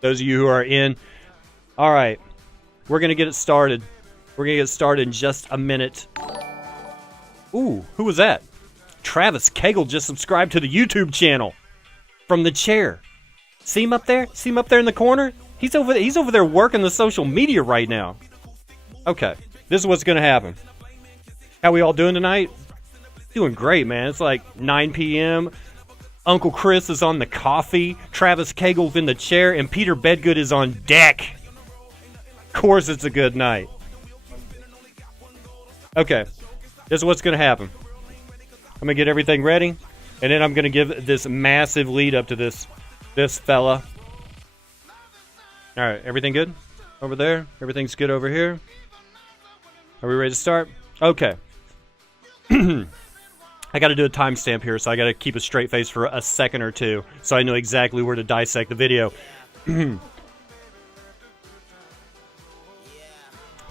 Those of you who are in. All right. We're going to get it started. We're going to get started in just a minute. Ooh, who was that? Travis Cagle just subscribed to the YouTube channel from the chair. See him up there? See him up there in the corner? He's over there working the social media right now. Okay, this is what's going to happen. How we all doing tonight? Doing great, man. It's like 9 p.m. Uncle Chris is on the coffee. Travis Cagle's in the chair. And Peter Bedgood is on deck. Of course it's a good night. Okay, this is what's going to happen. I'm going to get everything ready. And then I'm going to give this massive lead up to this fella. All right, everything good over there? Everything's good over here? Are we ready to start? Okay. I got to do a timestamp here, so I got to keep a straight face for a second or two so I know exactly where to dissect the video.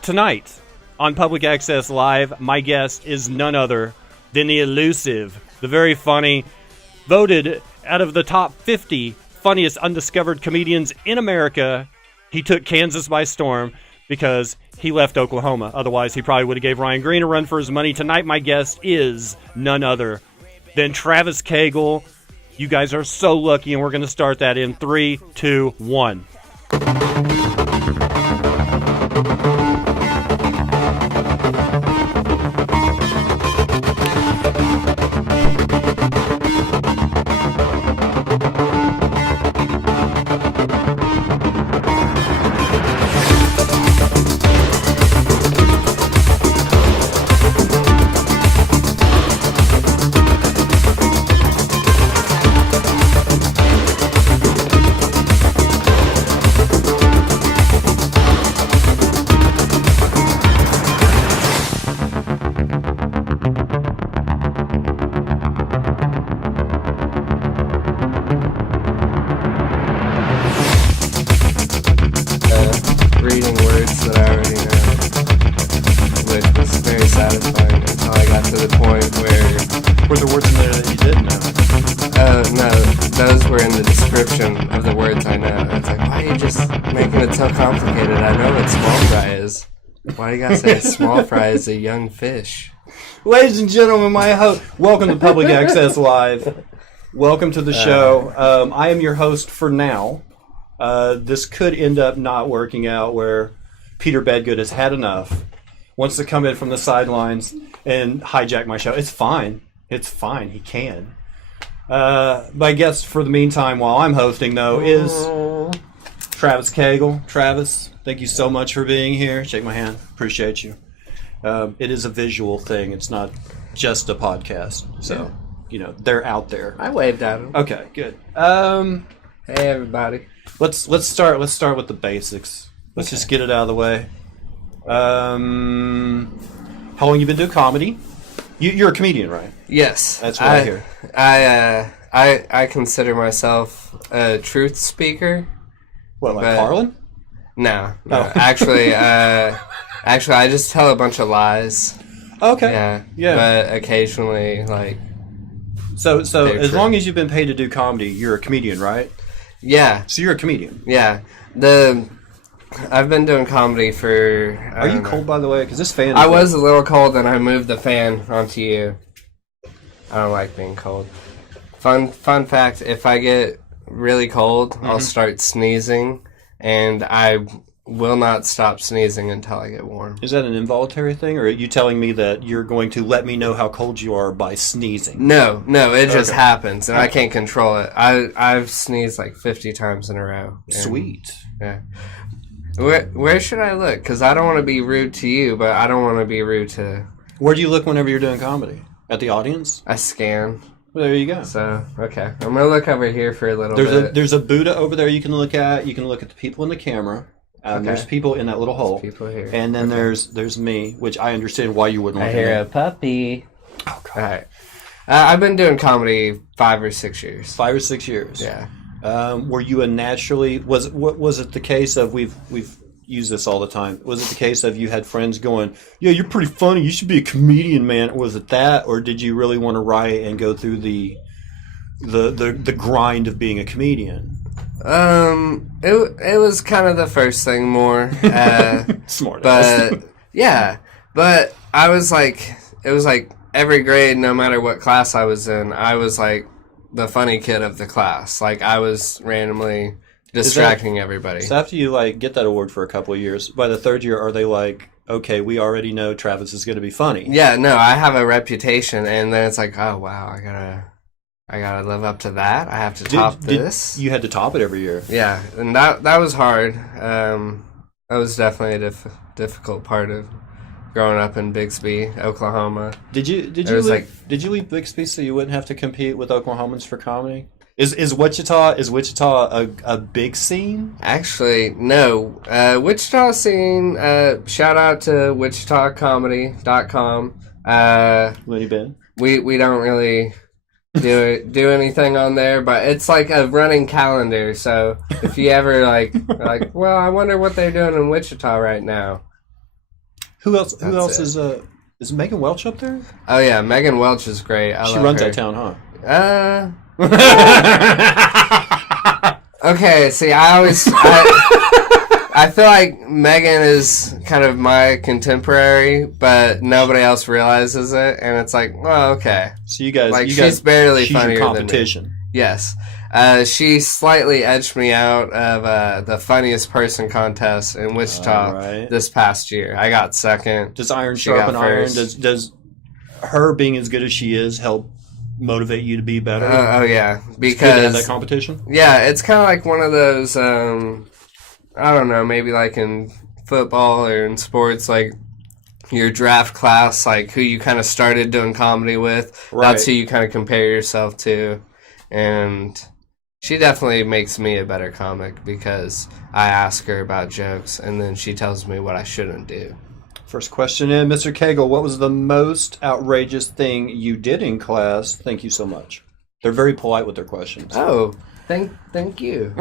Tonight, on Public Access Live, my guest is none other than the elusive, the very funny, voted out of the top 50 funniest undiscovered comedians in America. He took Kansas by storm because he left Oklahoma. Otherwise, he probably would have gave Ryan Green a run for his money. Tonight, my guest is none other than Travis Cagle. You guys are so lucky, and we're going to start that in 3, 2, 1. Reading words that I already know, which was very satisfying until I got to the point where... Were there words in there that you didn't know? No, those were in the description of the words I know. It's like, why are you just making it so complicated? I know what small fry is. Why do you gotta say small fry is a young fish? Ladies and gentlemen, welcome to Public Access Live. Welcome to the show. I am your host for now. This could end up not working out where Peter Bedgood has had enough, wants to come in from the sidelines and hijack my show. It's fine. It's fine. He can. My guest for the meantime, while I'm hosting, though, is Travis Cagle. Travis, thank you so much for being here. Shake my hand. Appreciate you. It is a visual thing. It's not just a podcast. So, you know, they're out there. I waved at him. Okay, good. Hey, everybody. Let's start with the basics. Let's just get it out of the way. How long you been doing comedy? You're a comedian, right? Yes. That's what I hear. I consider myself a truth speaker. What, like Carlin? No. Oh. Actually, I just tell a bunch of lies. Okay. Yeah. But occasionally, like... So as long as you've been paid to do comedy, you're a comedian, right? Yeah. So you're a comedian. Yeah. I've been doing comedy for... Are you cold, by the way? Because this fan... I was a little cold, and I moved the fan onto you. I don't like being cold. Fun fact, if I get really cold, I'll start sneezing, and I will not stop sneezing until I get warm. Is that an involuntary thing, or are you telling me that you're going to let me know how cold you are by sneezing? No, it just happens, and I can't control it. I've sneezed like 50 times in a row. Sweet. Yeah. Where should I look? Because I don't want to be rude to you, but I don't want to be rude to... Where do you look whenever you're doing comedy? At the audience? I scan. Well, there you go. So, okay. I'm going to look over here for a little bit. There's a Buddha over there you can look at. You can look at the people in the camera. There's people in that little hole. There's people here. And then there's me, which I understand why you wouldn't I look hear at a puppy. Oh, God. All right. I've been doing comedy 5 or 6 years. 5 or 6 years. Yeah. Were you a naturally... Was it the case of... We've used this all the time. Was it the case of you had friends going, yeah, you're pretty funny, you should be a comedian, man? Was it that, or did you really want to write and go through the grind of being a comedian? It was kind of the first thing more. Smart. But yeah, but I was like, it was like every grade, no matter what class I was in, I was like the funny kid of the class. Like I was randomly distracting everybody. So after you like get that award for a couple of years, by the third year, are they like, okay, we already know Travis is going to be funny? Yeah, no, I have a reputation, and then it's like, oh wow, I gotta live up to that. I have to top this. You had to top it every year. Yeah, and that was hard. That was definitely a difficult part of growing up in Bixby, Oklahoma. Did you leave Bixby so you wouldn't have to compete with Oklahomans for comedy? Is Wichita a big scene? Actually, no. Wichita scene. Shout out to WichitaComedy.com. Looney Bin. We don't really do anything on there, but it's like a running calendar. So if you ever like, well, I wonder what they're doing in Wichita right now. Who else is Megan Welch up there? Oh yeah, Megan Welch is great. She runs that town, huh? Okay, see, I feel like Megan is kind of my contemporary, but nobody else realizes it, and it's like, well, okay. So you guys, she's barely she's funnier your competition. Than me. Yes. She slightly edged me out of the funniest person contest in Wichita this past year. I got second. Does iron sharpen iron? Does her being as good as she is help motivate you to be better? Oh yeah, because it's good to have that competition. Yeah, it's kind of like one of those. I don't know, maybe like in football or in sports, like your draft class, like who you kind of started doing comedy with. Right. That's who you kind of compare yourself to, and she definitely makes me a better comic because I ask her about jokes and then she tells me what I shouldn't do. First question in, Mr. Cagle, what was the most outrageous thing you did in class? Thank you so much. They're very polite with their questions. Oh, thank you.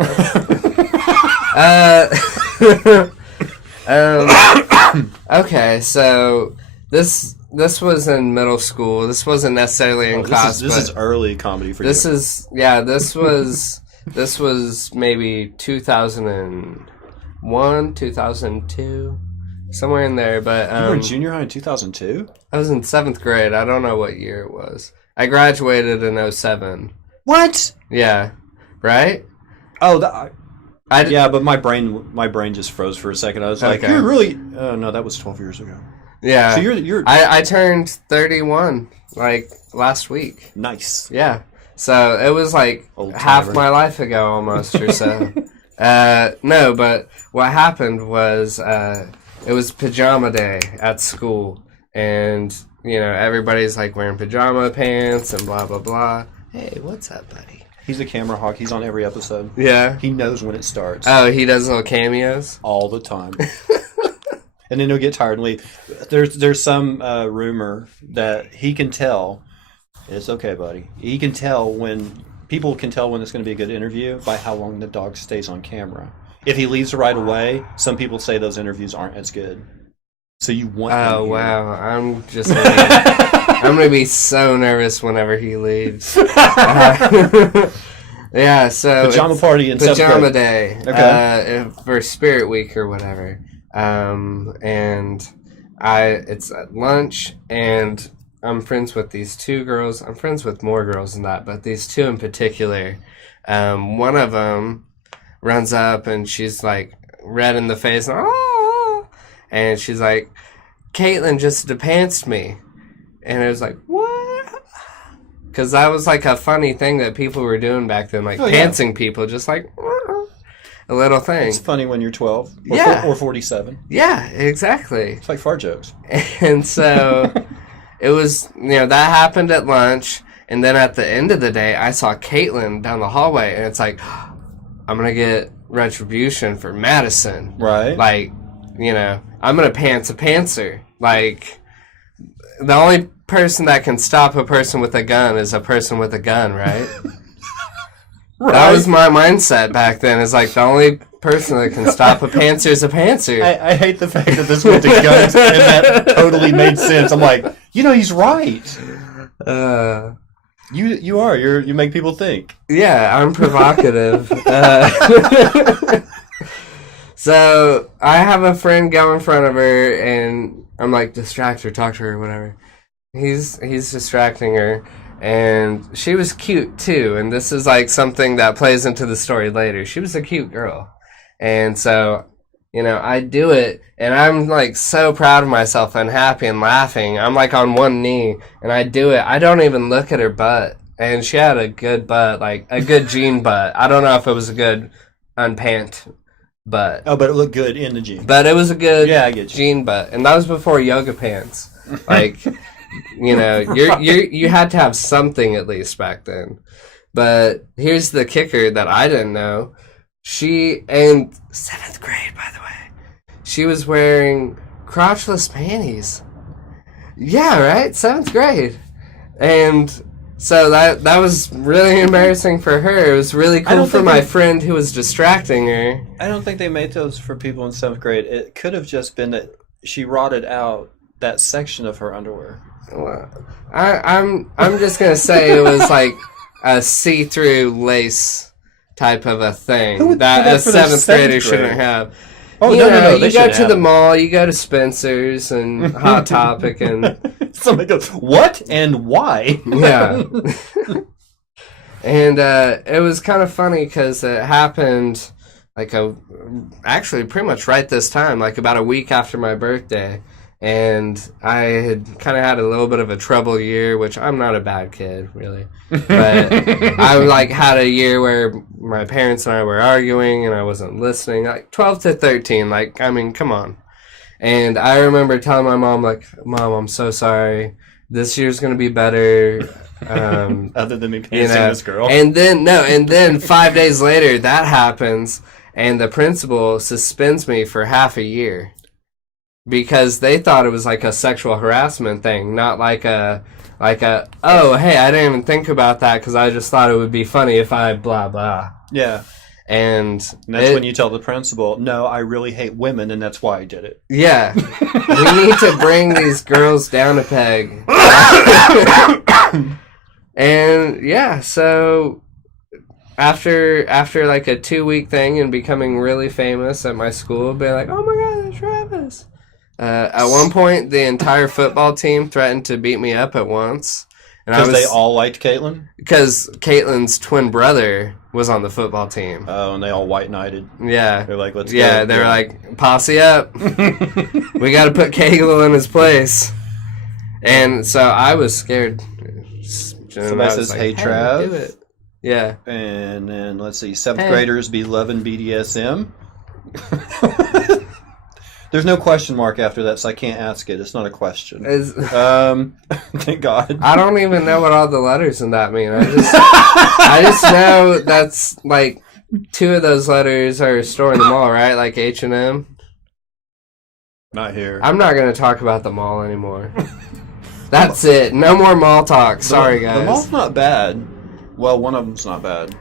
Okay, so this was in middle school. This wasn't necessarily in class. This is early comedy for you. This was maybe 2001, 2002. Somewhere in there, but you were in junior high in 2002? I was in 7th grade. I don't know what year it was. I graduated in 2007. What? Yeah, right? Oh, yeah, but my brain just froze for a second. I was like, "You're really?" Oh no, that was 12 years ago. Yeah. So you're. I turned 31 like last week. Nice. Yeah. So it was like half my life ago almost or so. No, but what happened was. It was pajama day at school, and, you know, everybody's, like, wearing pajama pants and blah, blah, blah. Hey, what's up, buddy? He's a camera hawk. He's on every episode. Yeah? He knows when it starts. Oh, he does little cameos? All the time. And then he'll get tired and leave. There's some rumor that he can tell. It's okay, buddy. He can tell people can tell when it's going to be a good interview by how long the dog stays on camera. If he leaves right away, some people say those interviews aren't as good. So you want him here. Wow. I'm just I'm going to be so nervous whenever he leaves. Yeah, so pajama party in pajama day. Okay. For Spirit Week or whatever. And it's at lunch, and I'm friends with these two girls. I'm friends with more girls than that, but these two in particular. One of them runs up and she's like red in the face, and she's like, Caitlin just depantsed me. And it was like, what? Because that was like a funny thing that people were doing back then, like pantsing people, just like a little thing. It's funny when you're 12 or 47. Yeah, exactly. It's like fart jokes. And so it was, that happened at lunch, and then at the end of the day, I saw Caitlin down the hallway, and it's like, I'm going to get retribution for Madison. Right. Like, I'm going to pants a pantser. Like, the only person that can stop a person with a gun is a person with a gun, right? Right. That was my mindset back then. It's like, the only person that can stop a pantser is a pantser. I hate the fact that this went to guns, and that totally made sense. I'm like, he's right. You are. You make people think. Yeah, I'm provocative. So I have a friend go in front of her, and I'm like, distract her, talk to her, whatever. He's distracting her, and she was cute too. And this is like something that plays into the story later. She was a cute girl, and so I do it, and I'm like so proud of myself and happy and laughing. I'm like on one knee, and I do it. I don't even look at her butt, and she had a good butt, like a good jean butt. I don't know if it was a good unpant. But it looked good in the jeans. But it was a good I get you. jean butt, and that was before yoga pants. Like, you had to have something at least back then. But here's the kicker that I didn't know: she in 7th grade, by the way, she was wearing crotchless panties. Yeah, right, 7th grade, and. So that was really embarrassing for her. It was really cool for my friend who was distracting her. I don't think they made those for people in 7th grade. It could have just been that she rotted out that section of her underwear. Well, I'm just gonna say it was like a see-through lace type of a thing that a 7th grader shouldn't have. Oh, no. You go to the mall, you go to Spencer's and Hot Topic, and somebody goes, "What and why?" Yeah. And it was kind of funny because it happened actually pretty much right this time, like about a week after my birthday. And I had kind of had a little bit of a trouble year, which I'm not a bad kid, really. But I had a year where my parents and I were arguing and I wasn't listening. Like 12 to 13, come on. And I remember telling my mom, Mom, I'm so sorry. This year's going to be better. Other than me pantsing this girl. And then 5 days later, that happens, and the principal suspends me for half a year. Because they thought it was like a sexual harassment thing, not like a oh, hey, I didn't even think about that because I just thought it would be funny if I blah, blah. Yeah. And that's when you tell the principal, no, I really hate women, and that's why I did it. Yeah. We need to bring these girls down a peg. And, yeah, so after like a 2-week thing and becoming really famous at my school, be like, oh my God, that's Travis. At one point, the entire football team threatened to beat me up at once. Because they all liked Caitlin? Because Caitlin's twin brother was on the football team. Oh, and they all white-knighted. Yeah. They're like, let's go. Yeah, they were like, posse up. We got to put Cagle in his place. And so I was scared. Somebody says, hey, Trav. Do it. Yeah. And then, let's see, 7th graders be loving BDSM. There's no question mark after that, so I can't ask it. It's not a question. Thank God. I don't even know what all the letters in that mean. I just know that's like 2 of those letters are stored in the mall, right? Like H&M. Not here. I'm not going to talk about the mall anymore. That's it. No more mall talk. Sorry, guys. The mall's not bad. Well, one of them's not bad.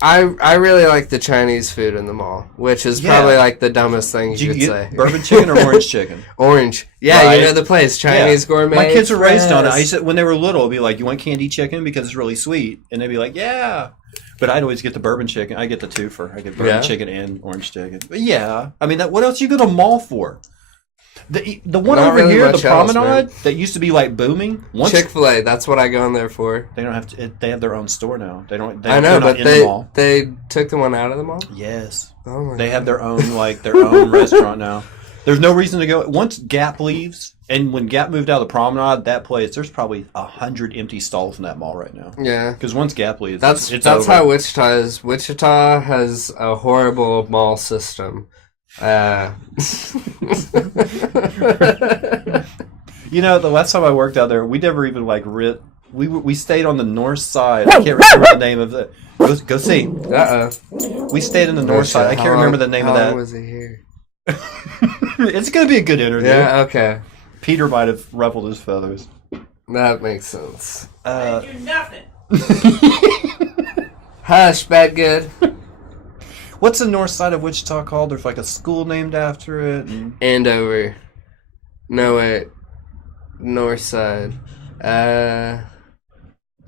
I really like the Chinese food in the mall, which is probably like the dumbest thing you could say. Bourbon chicken or orange chicken? Orange. Yeah, right. You know the place, Chinese Gourmet. My kids are raised on it. I used to, when they were little, I'd be like, you want candy chicken because it's really sweet? And they'd be like, yeah. But I'd always get the bourbon chicken. I get the twofer. I get bourbon chicken and orange chicken. But yeah. I mean, what else you go to a mall for? The one Not over really here, the promenade, else, that used to be like booming. Chick-fil-A, that's what I go in there for. They don't have to. They have their own store now. I know, but they took the one out of the mall. Yes, oh they have their own own restaurant now. There's no reason to go. Once Gap leaves, and when Gap moved out of the promenade, that place, there's probably 100 empty stalls in that mall right now. Yeah, because once Gap leaves, that's over. How Wichita is. Wichita has a horrible mall system. You know, the last time I worked out there, we never even we stayed on the north side. I can't remember the name of the. Go see. We stayed on the north side. I can't remember the name of that. How long was he here? It's gonna be a good interview. Yeah. Okay. Peter might have ruffled his feathers. That makes sense. I didn't do nothing. Hush, Bedgood. What's the north side of Wichita called? There's like a school named after it. Andover. No, wait. North side.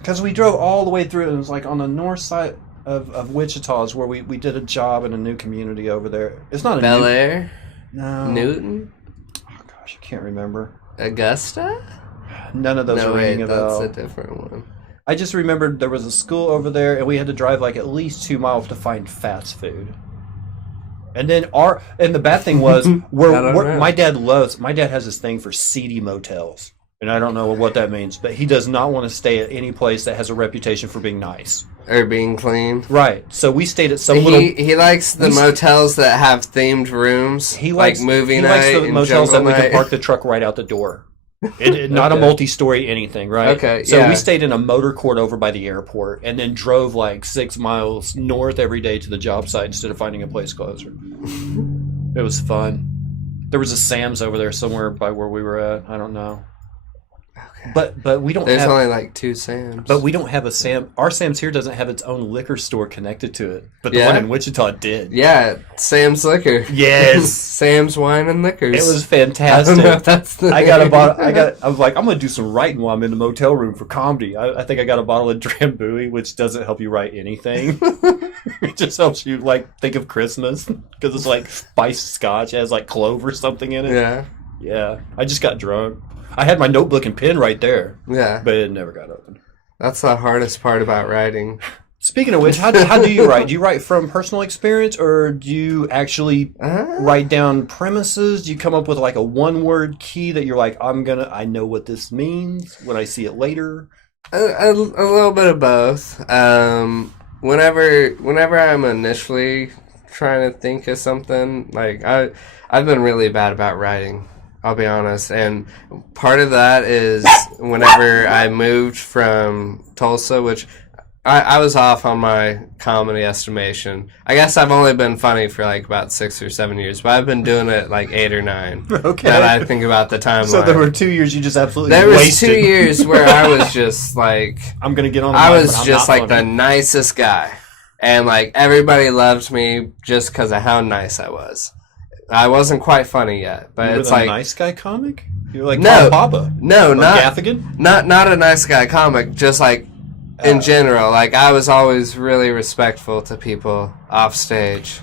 Because we drove all the way through, and it was like on the north side of Wichita is where we did a job in a new community over there. It's not a Bel Air? No. Newton? Oh gosh, I can't remember. Augusta? None of those are ringing a bell. That's a different one. I just remembered there was a school over there, and we had to drive like at least 2 miles to find fast food. And then the bad thing was, my dad has this thing for seedy motels. And I don't know what that means, but he does not want to stay at any place that has a reputation for being nice. Or being clean. Right. So we stayed at some He likes the motels that have themed rooms. He likes movie night. He likes the motels that we can park the truck right out the door. Not a multi-story anything, right? Okay. So we stayed in a motor court over by the airport, and then drove like 6 miles north every day to the job site instead of finding a place closer. It was fun. There was a Sam's over there somewhere by where we were at. I don't know. Okay. But we don't. There's only like 2 Sam's. But we don't have a Sam. Our Sam's here doesn't have its own liquor store connected to it. But the one in Wichita did. Yeah, Sam's Liquor. Yes, Sam's Wine and Liquors. It was fantastic. I don't know if that's the I got a bottle. I was like, I'm gonna do some writing while I'm in the motel room for comedy. I think I got a bottle of Drambuie, which doesn't help you write anything. It just helps you like think of Christmas because it's like spiced Scotch. It has like clove or something in it. Yeah. Yeah. I just got drunk. I had my notebook and pen right there. Yeah. But it never got opened. That's the hardest part about writing. Speaking of which, how do you write? Do you write from personal experience, or do you actually write down premises? Do you come up with like a one-word key that you're like, I know what this means when I see it later? A little bit of both. Whenever I'm initially trying to think of something, like I've been really bad about writing. I'll be honest, and part of that is whenever I moved from Tulsa, which I was off on my comedy estimation. I guess I've only been funny for like about 6 or 7 years, but I've been doing it like 8 or 9. Okay. That I think about the timeline. So there were 2 years you just absolutely wasted. There was 2 years where I was just like... I'm going to get on the I mic, was but I'm just not like funny. the nicest guy. And like everybody loved me just because of how nice I was. I wasn't quite funny yet, but it's like... nice guy comic? You're like no, Tom Papa? No, not Gaffigan? Not a nice guy comic, just like in general. Like I was always really respectful to people off stage.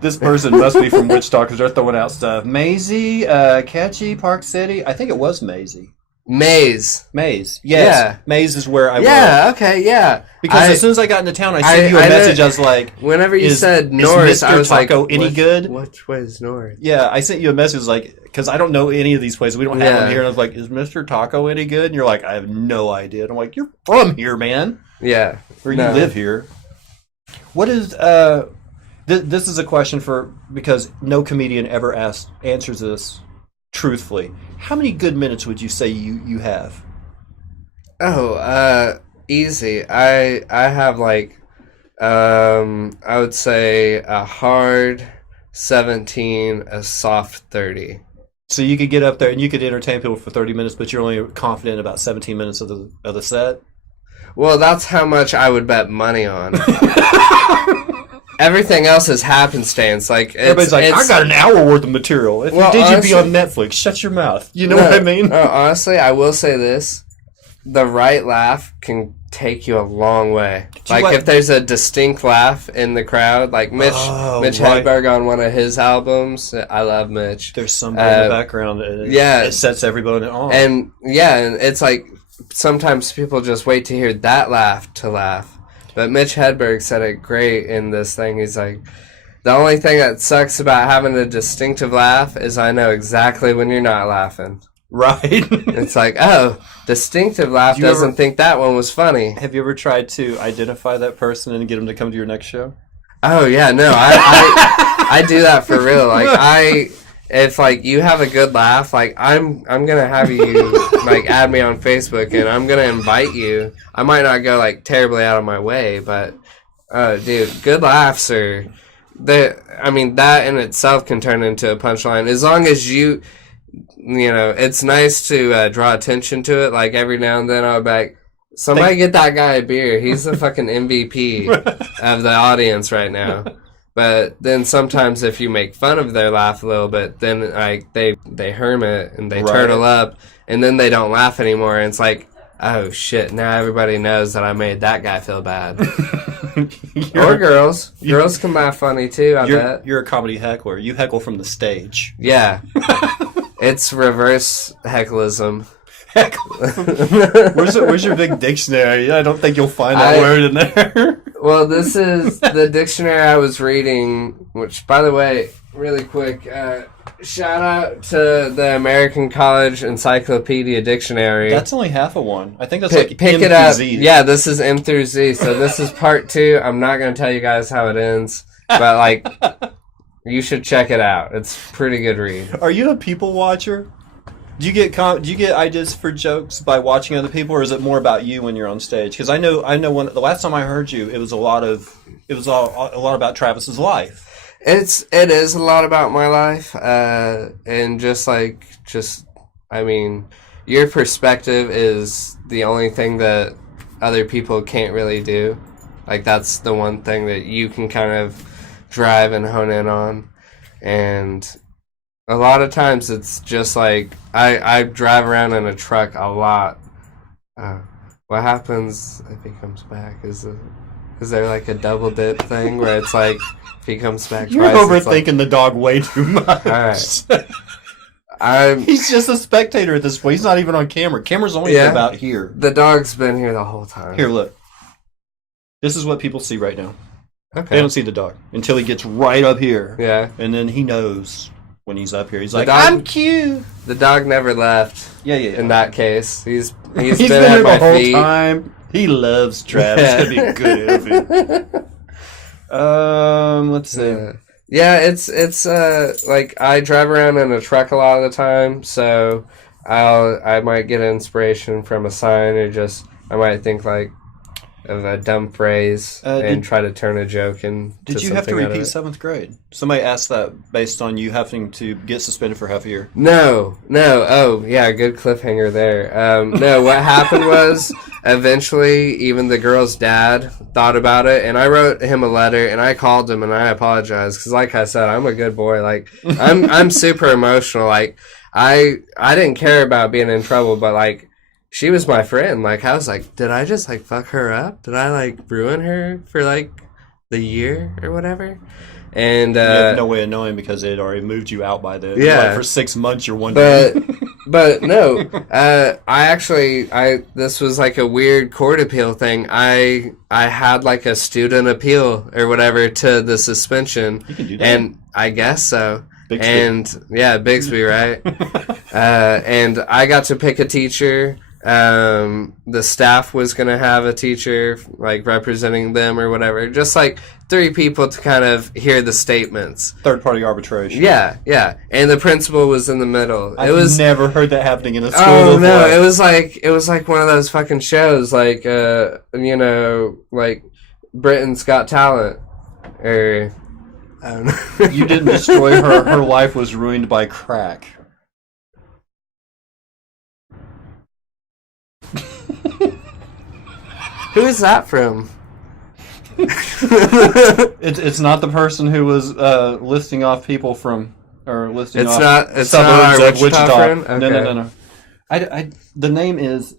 This person must be from Wichita because they're throwing out stuff. Maisie, Catchy, Park City. I think it was Maisie. Maze. Yes. Yeah. Maze is where I work. Okay, yeah. Because as soon as I got into town, I sent you a message. I was like, whenever you said north, is Mr. I was Taco like, any good? Which way is north? Yeah, I sent you a message like, because I don't know any of these places. We don't have them here. And I was like, is Mr. Taco any good? And you're like, I have no idea. And I'm like, you're from here, man. Yeah. Or you live here. What is, this is a question because no comedian ever answers this truthfully. How many good minutes would you say you have? Oh, easy. I have like, I would say a hard 17, a soft 30. So you could get up there and you could entertain people for 30 minutes, but you're only confident about 17 minutes of the set? Well, that's how much I would bet money on. Everything else is happenstance. Like everybody's like, I got an hour worth of material. If you did, you'd be on Netflix. Shut your mouth. You know what I mean? Honestly, I will say this: the right laugh can take you a long way. Like if there's a distinct laugh in the crowd, like Mitch Hedberg on one of his albums. I love Mitch. There's somebody in the background. It sets everybody on. And it's like sometimes people just wait to hear that laugh to laugh. But Mitch Hedberg said it great in this thing. He's like, the only thing that sucks about having a distinctive laugh is I know exactly when you're not laughing. Right. It's like, oh, distinctive laugh doesn't think that one was funny. Have you ever tried to identify that person and get them to come to your next show? Oh, yeah, no. I do that for real. Like, if like you have a good laugh, like I'm gonna have you like add me on Facebook and I'm gonna invite you. I might not go like terribly out of my way, but dude, good laughs are that in itself can turn into a punchline as long as you know it's nice to draw attention to it. Like every now and then I'll be like, somebody get that guy a beer. He's the fucking MVP of the audience right now. But then sometimes if you make fun of their laugh a little bit, then like they hermit and they turtle up, and then they don't laugh anymore. And it's like, oh shit, now everybody knows that I made that guy feel bad. Or girls. Girls can laugh funny too, I bet. You're a comedy heckler. You heckle from the stage. Yeah. It's reverse hecklism. Where's your big dictionary? I don't think you'll find that word in there. Well, this is the dictionary I was reading, which, by the way, really quick, shout out to the American College Encyclopedia Dictionary. That's only half of one. I think that's like pick M it up. through Z. Yeah, this is M through Z. So this is part 2. I'm not going to tell you guys how it ends, but like, you should check it out. It's a pretty good read. Are you a people watcher? Do you get ideas for jokes by watching other people, or is it more about you when you're on stage? Because I know the last time I heard you, it was a lot about Travis's life. It is a lot about my life, and I mean, your perspective is the only thing that other people can't really do. Like, that's the one thing that you can kind of drive and hone in on, and a lot of times it's just like I drive around in a truck a lot. What happens if he comes back? Is there like a double dip thing where it's like if he comes back twice? You're overthinking the dog way too much. All right. He's just a spectator at this point. He's not even on camera. Camera's only about here. The dog's been here the whole time. Here, look. This is what people see right now. Okay. They don't see the dog until he gets right up here. Yeah. And then he knows when he's up here. He's like, dog, I'm cute. The dog never left. Yeah. In that case, he's been here at my the whole feet. time. He loves Travis. It's gonna be good interview. Let's see. Yeah, it's like I drive around in a truck a lot of the time, so I might get inspiration from a sign, or just I might think like of a dumb phrase and try to turn a joke into something. Did you have to repeat 7th grade? Somebody asked that based on you having to get suspended for half a year. No. Oh, yeah, good cliffhanger there. No, what happened was eventually even the girl's dad thought about it, and I wrote him a letter, and I called him, and I apologized because, like I said, I'm a good boy. Like I'm super emotional. Like I didn't care about being in trouble, but like, she was my friend. Like, I was like, did I just, like, fuck her up? Did I, like, ruin her for, like, the year or whatever? And, you have no way of knowing because it had already moved you out by then. Yeah. Like, for 6 months, you're wondering. But no, this was, like, a weird court appeal thing. I had, like, a student appeal or whatever to the suspension. You can do that. And I guess so. Bixby. And, yeah, Bixby, right? And I got to pick a teacher. The staff was going to have a teacher like representing them or whatever, just like 3 people to kind of hear the statements. Third-party arbitration. Yeah, and the principal was in the middle. I've never heard that happening in a school. Oh no, it was like one of those fucking shows, like like Britain's Got Talent, or I don't know. You didn't destroy her. Her life was ruined by crack. Who is that from? It's not the person who was listing off people from listing it's off not. It's suburbs not our of Wichita. Friend? Okay. No. The name is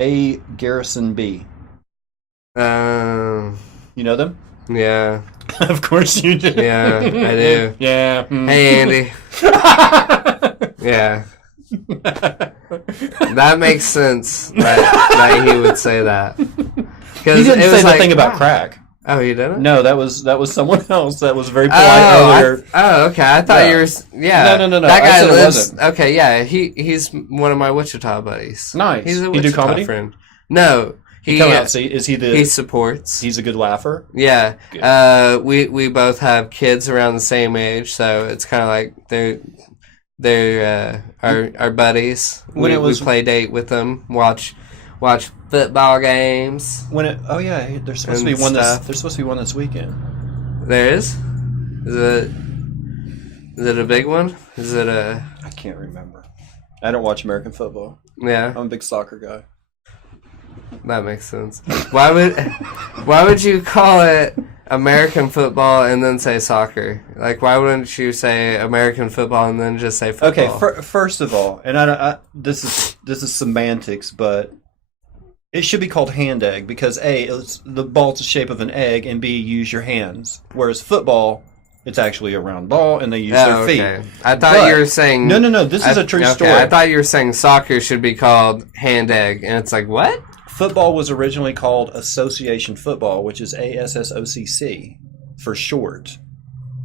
A. Garrison B. You know them? Yeah. Of course you do. Yeah, I do. Yeah. Hey, Andy. Yeah. That makes sense that he would say that. He didn't say nothing about crack. Oh, he didn't? No, that was someone else that was very polite earlier. Okay. I thought you were... Yeah. No. That guy lives... Wasn't. Okay, yeah. He's one of my Wichita buddies. Nice. He's a He Wichita do comedy? friend. No. He come out see? Is he the... He supports. He's a good laugher? Yeah. Good. We both have kids around the same age, so it's kind of like they're our buddies. We play date with them, watch football games. There's supposed to be one this. There's supposed to be one this weekend. There is. Is it a big one? Is it a? I can't remember. I don't watch American football. Yeah, I'm a big soccer guy. That makes sense. Why would you call it American football and then say soccer? Like, why wouldn't you say American football and then just say football? Okay, first of all, and this is semantics, but it should be called hand egg because A, the ball's the shape of an egg, and B, you use your hands. Whereas football, it's actually a round ball, and they use their feet. I thought you were saying... No, this is a true story. I thought you were saying soccer should be called hand egg, and it's like, what? Football was originally called Association Football, which is ASSOCC for short.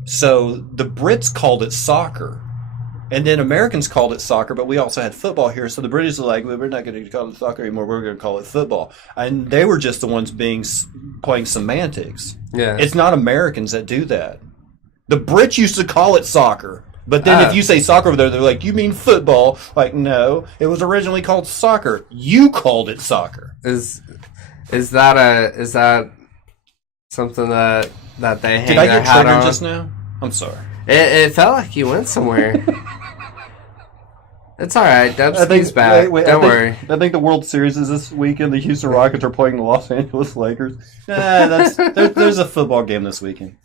So the Brits called it soccer. And then Americans called it soccer, but we also had football here. So the British are like, well, we're not going to call it soccer anymore. We're going to call it football. And they were just the ones playing semantics. Yeah. It's not Americans that do that. The Brits used to call it soccer. But then if you say soccer over there, they're like, you mean football? Like, no, it was originally called soccer. You called it soccer. Is that something that they hang Did I their get hat triggered on? just now? I'm sorry. It felt like you went somewhere. It's all right. Dubsky's back. Don't worry. I think the World Series is this weekend. The Houston Rockets are playing the Los Angeles Lakers. There's a football game this weekend.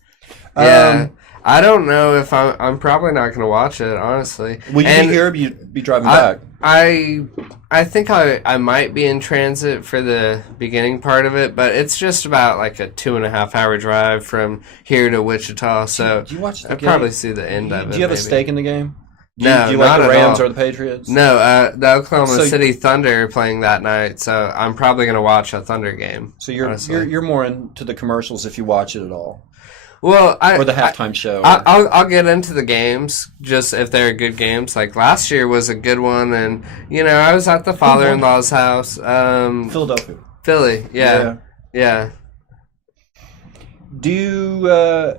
Yeah. I don't know if I'm probably not going to watch it, honestly. Will you be here or be driving back? I think I might be in transit for the beginning part of it, but it's just about like a 2.5 hour drive from here to Wichita, so do you watch the I'll game? probably see the end of it. Do you have a maybe. stake in the game? Do you not like the at Rams all. or the Patriots? No, the Oklahoma City Thunder are playing that night, so I'm probably going to watch a Thunder game. So you're more into the commercials if you watch it at all. Well, or the halftime show. I'll get into the games just if they're good games. Like last year was a good one, and I was at the father-in-law's house. Philadelphia. Philly, yeah. Do you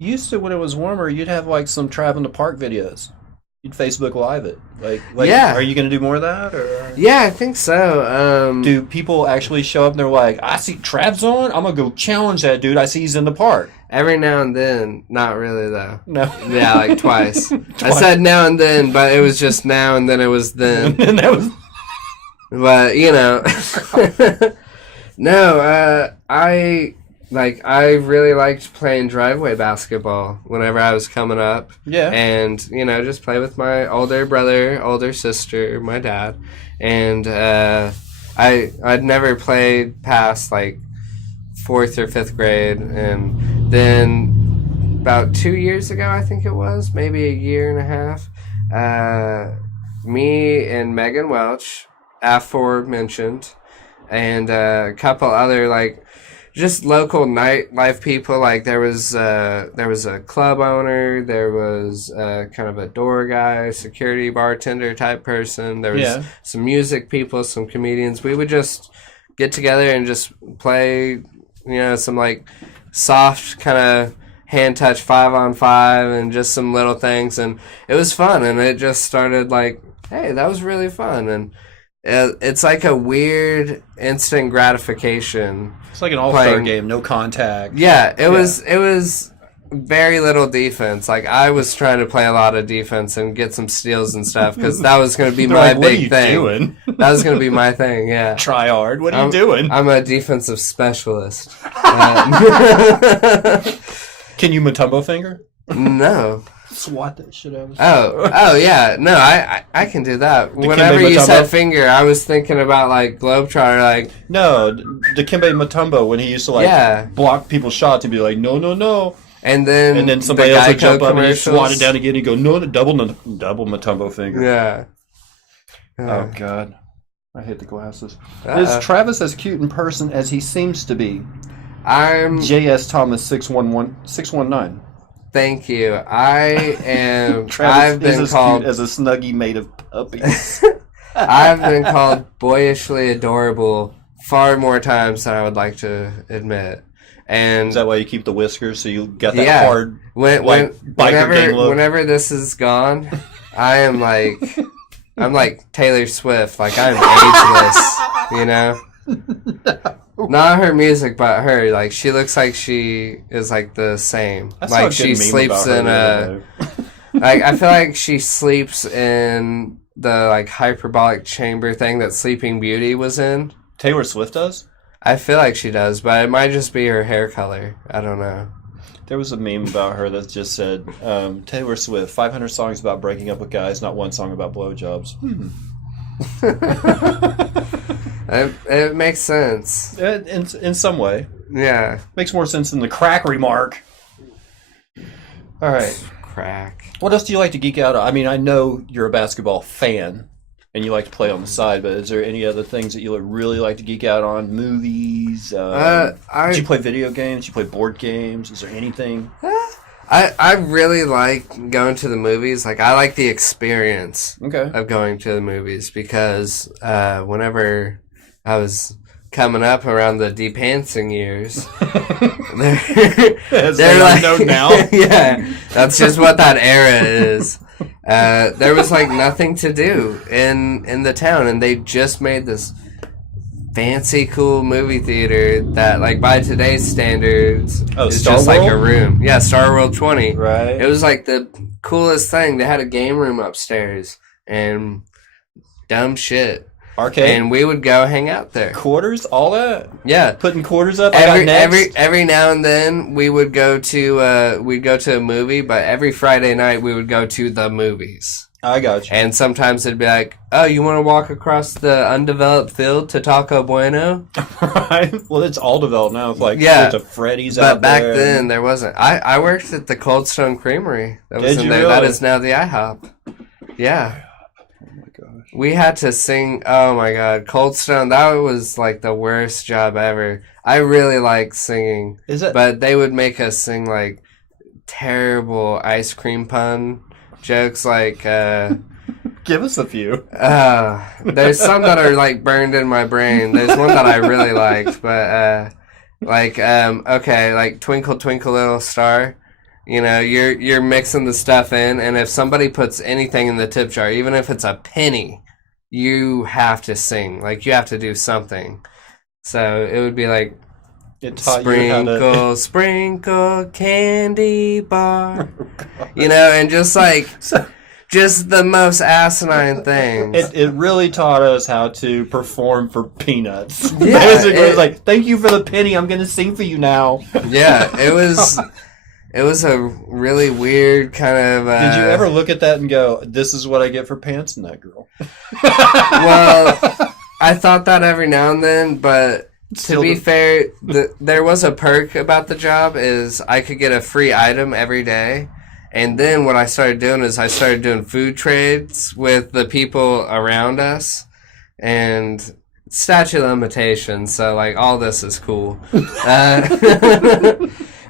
used to when it was warmer? You'd have like some Trav in the Park videos. You'd Facebook Live it. Like yeah. Are you going to do more of that? Or? Yeah, I think so. Do people actually show up and they're like, I see Trav's on? I'm going to go challenge that dude. I see he's in the park. Every now and then. Not really, though. No. Yeah, like twice. I said now and then, but it was just now and then it was then. And that was... But, No, I really liked playing driveway basketball whenever I was coming up. Yeah. And, just play with my older brother, older sister, my dad. And I'd never played past, 4th or 5th grade. And then about 2 years ago, I think it was, maybe a year and a half, me and Megan Welch, aforementioned, and a couple other, just local nightlife people. There was a club owner, there was kind of a door guy, security bartender type person, there was some music people, some comedians. We would just get together and just play, some soft kind of hand touch 5-on-5 and just some little things, and it was fun, and it just started hey, that was really fun, and it's like a weird instant gratification. It's like an all-star game, no contact. Yeah, it was very little defense. I was trying to play a lot of defense and get some steals and stuff because that was going to be my big thing. What are you doing? That was going to be my thing, yeah. Try hard. What are you doing? I'm a defensive specialist. Can you Mutombo finger? No. Swat that shit out of Oh, yeah. No, I can do that. Whenever you said finger, I was thinking about, Globetrotter, No, Dikembe Mutombo, when he used to, block people's shots, he'd be like, no. And then somebody else would jump up and he'd swat it down again and he'd go, no, double Mutombo finger. Yeah. Oh, God. I hate the glasses. Is Travis as cute in person as he seems to be? I'm... J.S. Thomas 619. Thank you. I am... Travis is as cute as a Snuggie made of puppies. I've been called boyishly adorable far more times than I would like to admit. And is that why you keep the whiskers so you get that hard biker gang look? Whenever this is gone, I am I'm like Taylor Swift. I'm ageless, Not her music, but her. She looks like she is the same. She sleeps in a. I feel like she sleeps in the hyperbolic chamber thing that Sleeping Beauty was in. Taylor Swift does? I feel like she does, but it might just be her hair color. I don't know. There was a meme about her that just said, Taylor Swift, 500 songs about breaking up with guys, not one song about blowjobs. It makes sense. In some way. Yeah. Makes more sense than the crack remark. All right. Crack. What else do you like to geek out on? I mean, I know you're a basketball fan, and you like to play on the side, but is there any other things that you really like to geek out on? Movies? Do you play video games? Do you play board games? Is there anything? I really like going to the movies. Like, I like the experience of going to the movies because whenever I was coming up around the de-pantsing years, they're like, known now. Yeah, that's just what that era is. There was like nothing to do in the town, and they just made this fancy, cool movie theater that, like, by today's standards, is Star just World? like a room. Yeah, Star World 20. Right. It was like the coolest thing. They had a game room upstairs and dumb shit. Arcade. And we would go hang out there. Quarters, all that. Yeah, putting quarters up. I got next. Every now and then we would go to we'd go to a movie, but every Friday night we would go to the movies. I got you. And sometimes it'd be like, oh, you want to walk across the undeveloped field to Taco Bueno? Right. Well, it's all developed now. It's like to Freddy's but out back there. then there wasn't. I worked at the Cold Stone Creamery. That was Did in you there. really? That is now the IHOP. Yeah. We had to sing. Oh my God, Cold Stone. That was like the worst job ever. I really like singing. Is it? But they would make us sing like terrible ice cream pun jokes. Like, give us a few. There's some that are like burned in my brain. There's one that I really liked, but okay, like Twinkle Twinkle Little Star. You know, you're mixing the stuff in, and if somebody puts anything in the tip jar, even if it's a penny, you have to sing. Like, you have to do something. So it would be like, sprinkle, sprinkle, candy bar. You know, and just like, just the most asinine things. It really taught us how to perform for peanuts. Yeah, basically, it was like, thank you for the penny. I'm going to sing for you now. Yeah, it was. It was a really weird kind of... Did you ever look at that and go, this is what I get for pantsing that girl? Well, I thought that every now and then, but to be fair, there was a perk about the job is I could get a free item every day. And then what I started doing is I started doing food trades with the people around us. And statute of limitations, so, like, all this is cool.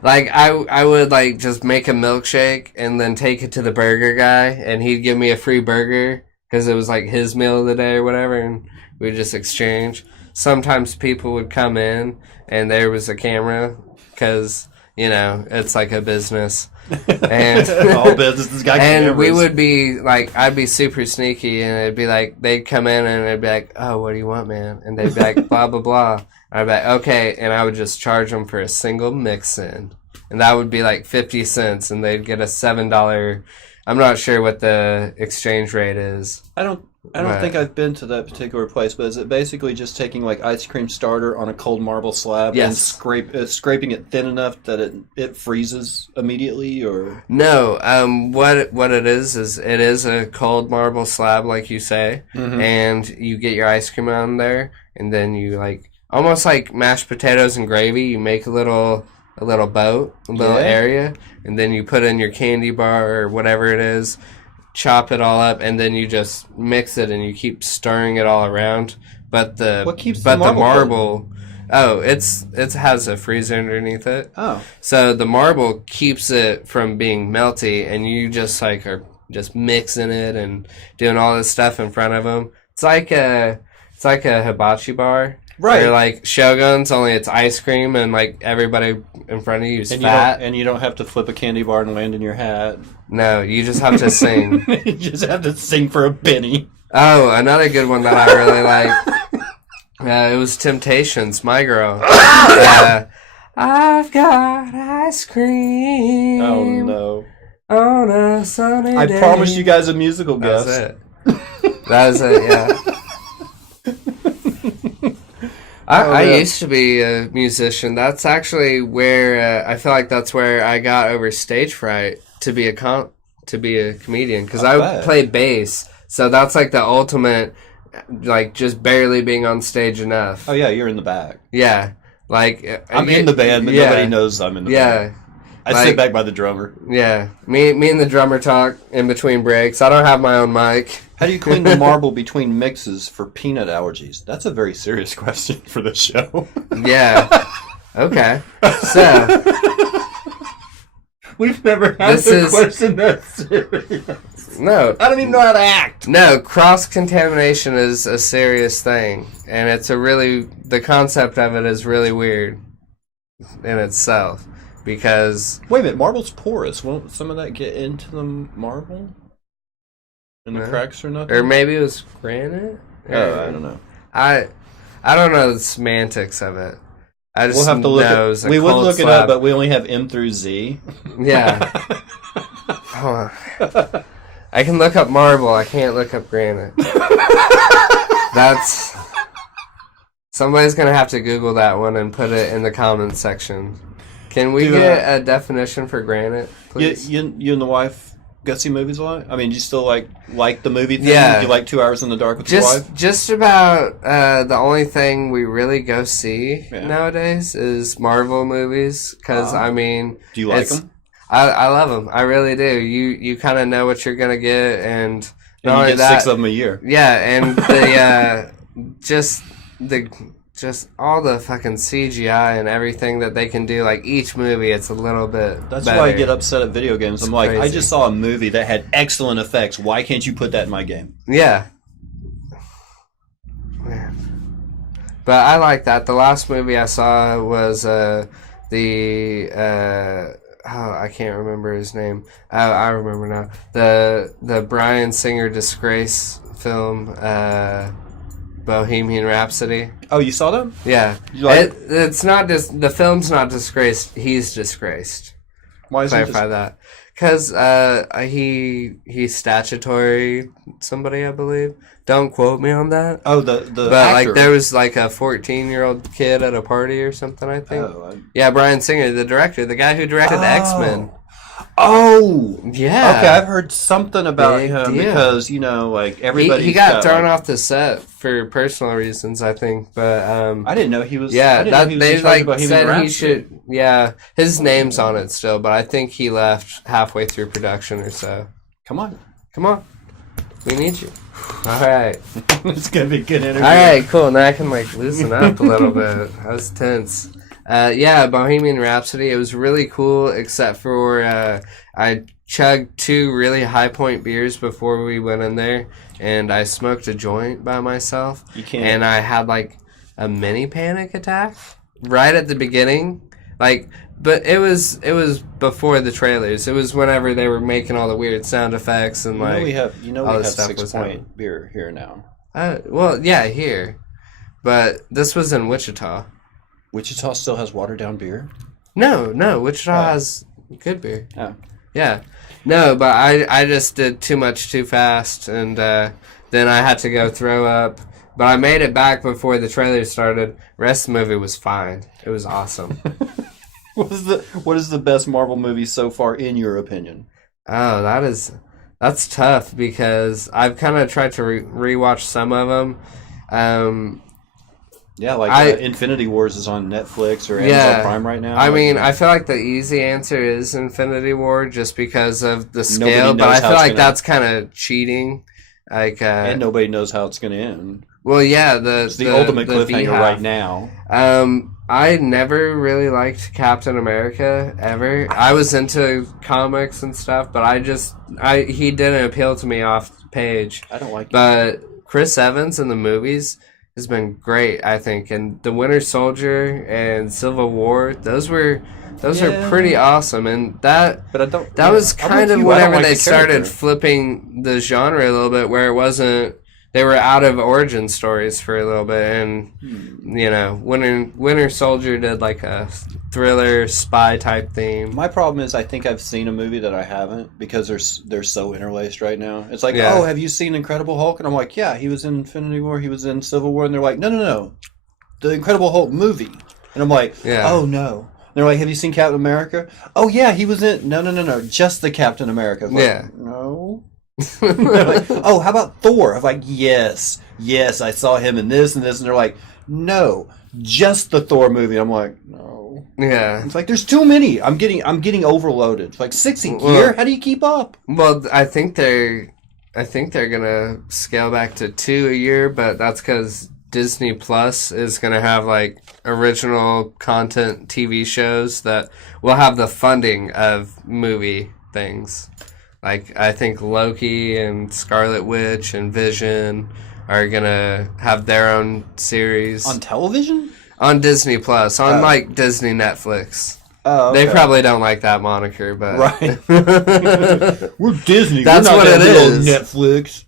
Like, I would, like, just make a milkshake and then take it to the burger guy, and he'd give me a free burger because it was, like, his meal of the day or whatever, and we'd just exchange. Sometimes people would come in, and there was a camera because, you know, it's like a business. And all businesses got and cameras. we would be, like, I'd be super sneaky, and it'd be like, they'd come in, and it'd be like, oh, what do you want, man? And they'd be like, blah, blah, blah. I'd be like, okay, and I would just charge them for a single mix-in. And that would be like 50 cents, and they'd get a $7. I'm not sure what the exchange rate is. I don't think I've been to that particular place, but is it basically just taking like ice cream starter on a cold marble slab and scraping it thin enough that it freezes immediately, or no? What it is it is a cold marble slab, like you say, and you get your ice cream on there, and then you like almost like mashed potatoes and gravy. You make a little boat, a little area, and then you put in your candy bar or whatever it is, chop it all up, and then you just mix it and you keep stirring it all around. But the marble it has a freezer underneath it. Oh. So the marble keeps it from being melty, and you just like are just mixing it and doing all this stuff in front of them. It's like a hibachi bar. Right. They're like Shoguns, only it's ice cream, and like everybody in front of you is fat. And you don't have to flip a candy bar and land in your hat. No, you just have to sing. You just have to sing for a penny. Oh, another good one that I really like. It was Temptations, My Girl. I've got ice cream. Oh no. On a sunny day. I promised you guys a musical guest. That was it, yeah. I used to be a musician. That's actually where I feel like that's where I got over stage fright to be a comedian, because I play bass. So that's like the ultimate, like just barely being on stage enough. Oh yeah, you're in the back. Yeah, like I'm in the band, but nobody knows I'm in the band. I sit back by the drummer. Yeah, me and the drummer talk in between breaks. I don't have my own mic. How do you clean the marble between mixes for peanut allergies? That's a very serious question for the show. Yeah. Okay. So we've never had a question that serious. No, I don't even know how to act. No, cross-contamination is a serious thing, and the concept of it is really weird in itself. Because wait a minute, marble's porous. Won't some of that get into the marble? In the cracks or nothing? Or maybe it was granite? I don't know. I don't know the semantics of it. I just we'll have to look know we would look it up, but we only have M through Z. Yeah. Hold on. I can look up marble, I can't look up granite. That's... Somebody's gonna have to Google that one and put it in the comments section. Can we get a definition for granite, please? You and the wife go see movies a lot? I mean, do you still like the movie thing? Yeah. Do you like 2 hours in the dark with your wife? Just about the only thing we really go see nowadays is Marvel movies. Because, I mean... Do you like them? I love them. I really do. You kind of know what you're going to get, and you get 6 of them a year. Yeah, and the... Just all the fucking CGI and everything that they can do, like each movie, it's a little bit That's better. why I get upset at video games. I'm like, crazy. I just saw a movie that had excellent effects. Why can't you put that in my game? Yeah. But I like that. The last movie I saw was I can't remember his name. I remember now. The Bryan Singer disgrace film, Bohemian Rhapsody. Oh, you saw them? Yeah. You like it's not just the film's not disgraced. He's disgraced. Why is Clarify that? Because he's statutory somebody, I believe. Don't quote me on that. Oh, the but actor. Like there was like a 14-year-old kid at a party or something. I think. Yeah, Bryan Singer, the director, the guy who directed X-Men. Oh, yeah. Okay, I've heard something about Big him deal. Because like everybody. He got thrown off the set for personal reasons, I think. But I didn't know he was. Yeah, they said he should. Yeah, his name's on it still, but I think he left halfway through production or so. Come on, we need you. All right, it's gonna be a good interview. All right, cool. Now I can loosen up a little bit. I was tense. Yeah, Bohemian Rhapsody. It was really cool, except for I chugged 2 really high point beers before we went in there, and I smoked a joint by myself. You can't. And I had a mini panic attack right at the beginning. But it was before the trailers. It was whenever they were making all the weird sound effects and we have 6 point beer here now. Well, yeah, here, but this was in Wichita. Wichita still has watered down beer? No, Wichita has good beer. Oh. Yeah. No, but I just did too much too fast, and then I had to go throw up. But I made it back before the trailer started. Rest of the movie was fine. It was awesome. What is the best Marvel movie so far, in your opinion? Oh, that's tough, because I've kind of tried to rewatch some of them. Yeah, Infinity Wars is on Netflix or Amazon Prime right now. I mean, I feel like the easy answer is Infinity War, just because of the scale, but I feel like that's kind of cheating. And nobody knows how it's going to end. Well, yeah, it's the ultimate cliffhanger right now. I never really liked Captain America ever. I was into comics and stuff, but he didn't appeal to me off page. I don't like it. But Chris Evans in the movies has been great, I think. And The Winter Soldier and Civil War, those are pretty awesome. And that was kind of whenever they started flipping the genre a little bit, where it wasn't, they were out of origin stories for a little bit. And Winter Soldier did a thriller spy type theme. My problem is I think I've seen a movie that I haven't, because they're so interlaced right now. It's like, oh, have you seen Incredible Hulk? And I'm like, yeah, he was in Infinity War, he was in Civil War, and they're like, no. the Incredible Hulk movie. And I'm like, oh no. They're like, have you seen Captain America? Oh yeah, he was in. No, just the Captain America. I'm like, no. They're like, oh, how about Thor? I'm like, yes, I saw him in this and this, and they're like, no, just the Thor movie. I'm like, no. Yeah. It's like there's too many. I'm getting overloaded. It's like 6 a year. How do you keep up? Well, I think they're gonna scale back to 2 a year, but that's because Disney Plus is gonna have like original content TV shows that will have the funding of movie things. Like, I think Loki and Scarlet Witch and Vision are gonna have their own series. On television? On Disney Plus. On, like, Disney Netflix. Oh, okay. They probably don't like that moniker, but... Right. We're Disney. That's We're not what that it is. Netflix.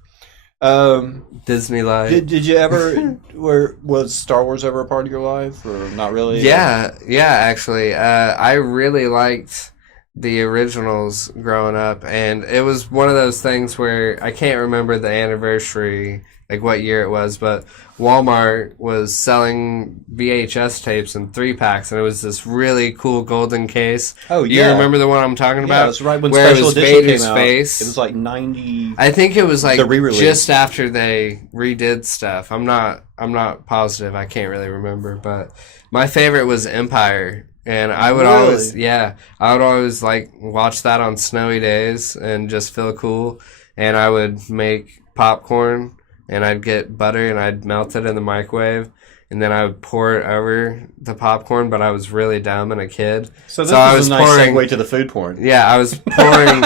Disney Live. Did you ever... was Star Wars ever a part of your life? Or not really? Yeah, actually. I really liked the originals growing up, and it was one of those things where I can't remember the anniversary, like what year it was, but Walmart was selling VHS tapes in 3-packs, and it was this really cool golden case. Oh yeah, you remember the one I'm talking about? Yeah, it was right when where Special it was Edition Vader's came out. face. It was like 90. I think it was like the re-release. Just after they redid stuff. I'm not positive. I can't really remember, but my favorite was Empire. And I would always like watch that on snowy days and just feel cool. And I would make popcorn, and I'd get butter and I'd melt it in the microwave, and then I would pour it over the popcorn. But I was really dumb and a kid, so I was a nice pouring, segue to the food porn. Yeah, I was pouring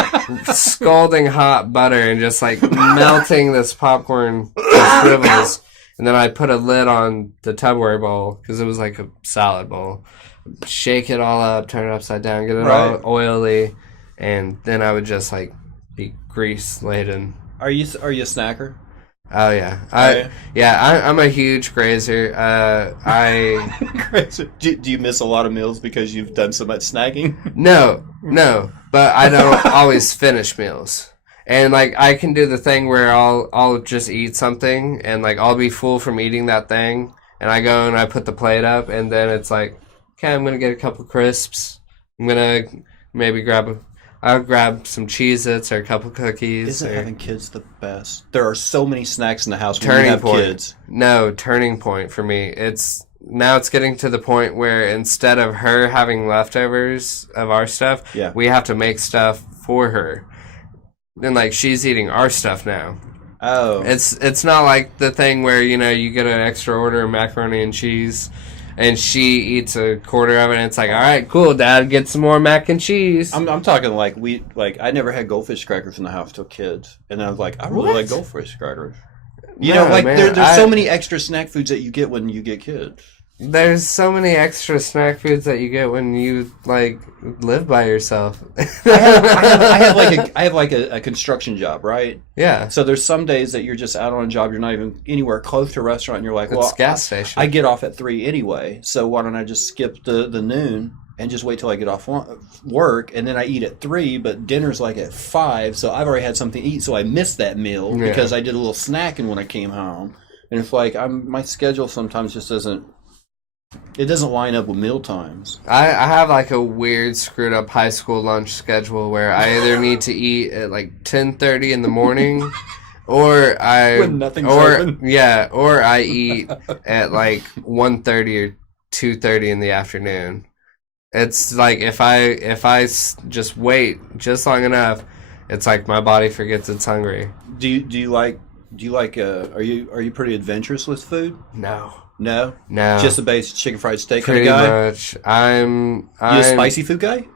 scalding hot butter and just like melting this popcorn to shrivels, and then I'd put a lid on the Tupperware bowl because it was like a salad bowl. Shake it all up, turn it upside down, get it all oily, and then I would just like be grease laden. Are you a snacker? Oh yeah, I'm a huge grazer. Grazer. Do you miss a lot of meals because you've done so much snacking? No, but I don't always finish meals. And like I can do the thing where I'll just eat something, and like I'll be full from eating that thing, and I go and I put the plate up, and then it's like, okay, I'm gonna get a couple crisps. I'm gonna maybe I'll grab some Cheez-Its or a couple cookies. Isn't having kids the best? There are so many snacks in the house when turning you have point. kids. No, turning point for me. It's getting to the point where instead of her having leftovers of our stuff, we have to make stuff for her. And like she's eating our stuff now. Oh. It's not like the thing where, you get an extra order of macaroni and cheese, and she eats a quarter of it, and it's like, all right, cool, Dad, get some more mac and cheese. I'm talking like I never had goldfish crackers in the house till kids, and I was like, I really like goldfish crackers. There's so many extra snack foods that you get when you get kids. There's so many extra snack foods that you get when you like live by yourself. I have like a construction job, right? Yeah. So there's some days that you're just out on a job, you're not even anywhere close to a restaurant, and you're like, it's gas station. I get off at 3 anyway, so why don't I just skip the noon and just wait till I get off work, and then I eat at 3, but dinner's like at 5, so I've already had something to eat, so I missed that meal because I did a little snacking when I came home. And it's like my schedule sometimes just doesn't line up with meal times. I have like a weird screwed up high school lunch schedule where I either need to eat at like 10:30 in the morning or when nothing's open. Yeah, or I eat at like 1:30 or 2:30 in the afternoon. It's like if I just wait just long enough, it's like my body forgets it's hungry. Do you like are you pretty adventurous with food? No? Just a base chicken fried steak pretty kind of guy? Much. I'm a spicy food guy?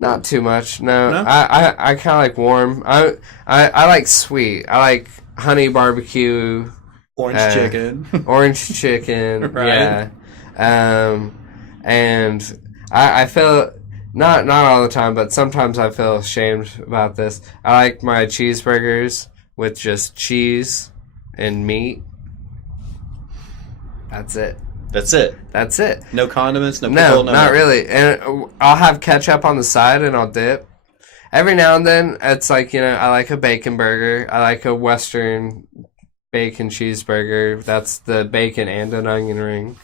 Not too much. No? I kind of like warm. I like sweet. I like honey barbecue. Orange chicken. Orange chicken. Right. Yeah. And I feel not all the time, but sometimes I feel ashamed about this. I like my cheeseburgers with just cheese and meat. That's it. No condiments, no pickle, no not really. And I'll have ketchup on the side and I'll dip. Every now and then, it's like, I like a bacon burger. I like a Western bacon cheeseburger. That's the bacon and an onion ring.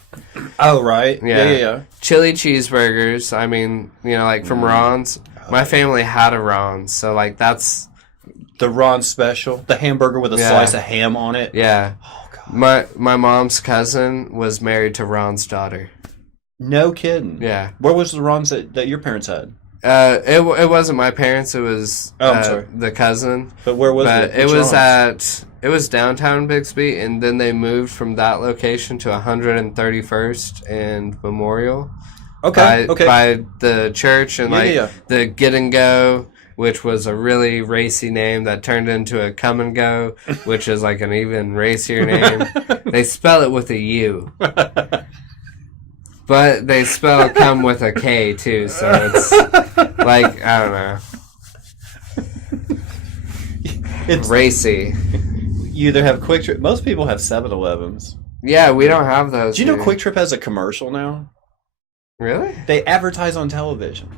Oh, right. Yeah. Chili cheeseburgers. I mean, like from Ron's. My family had a Ron's, so like that's the Ron's special, the hamburger with a slice of ham on it. Yeah. Oh God. My mom's cousin was married to Ron's daughter. No kidding. Yeah. Where was the Ron's that your parents had? It wasn't my parents. It was I'm sorry. The cousin. But where was it? It was downtown Bixby, and then they moved from that location to 131st and Memorial. Okay. By the church and the Get and Go, which was a really racy name that turned into a Come and Go, which is like an even racier name. They spell it with a U. But they spell come with a K too, so it's like, I don't know. It's racy. You either have Quick Trip. Most people have 7-Elevens. Yeah, we don't have those. Do you know Quick Trip has a commercial now? Really? They advertise on television.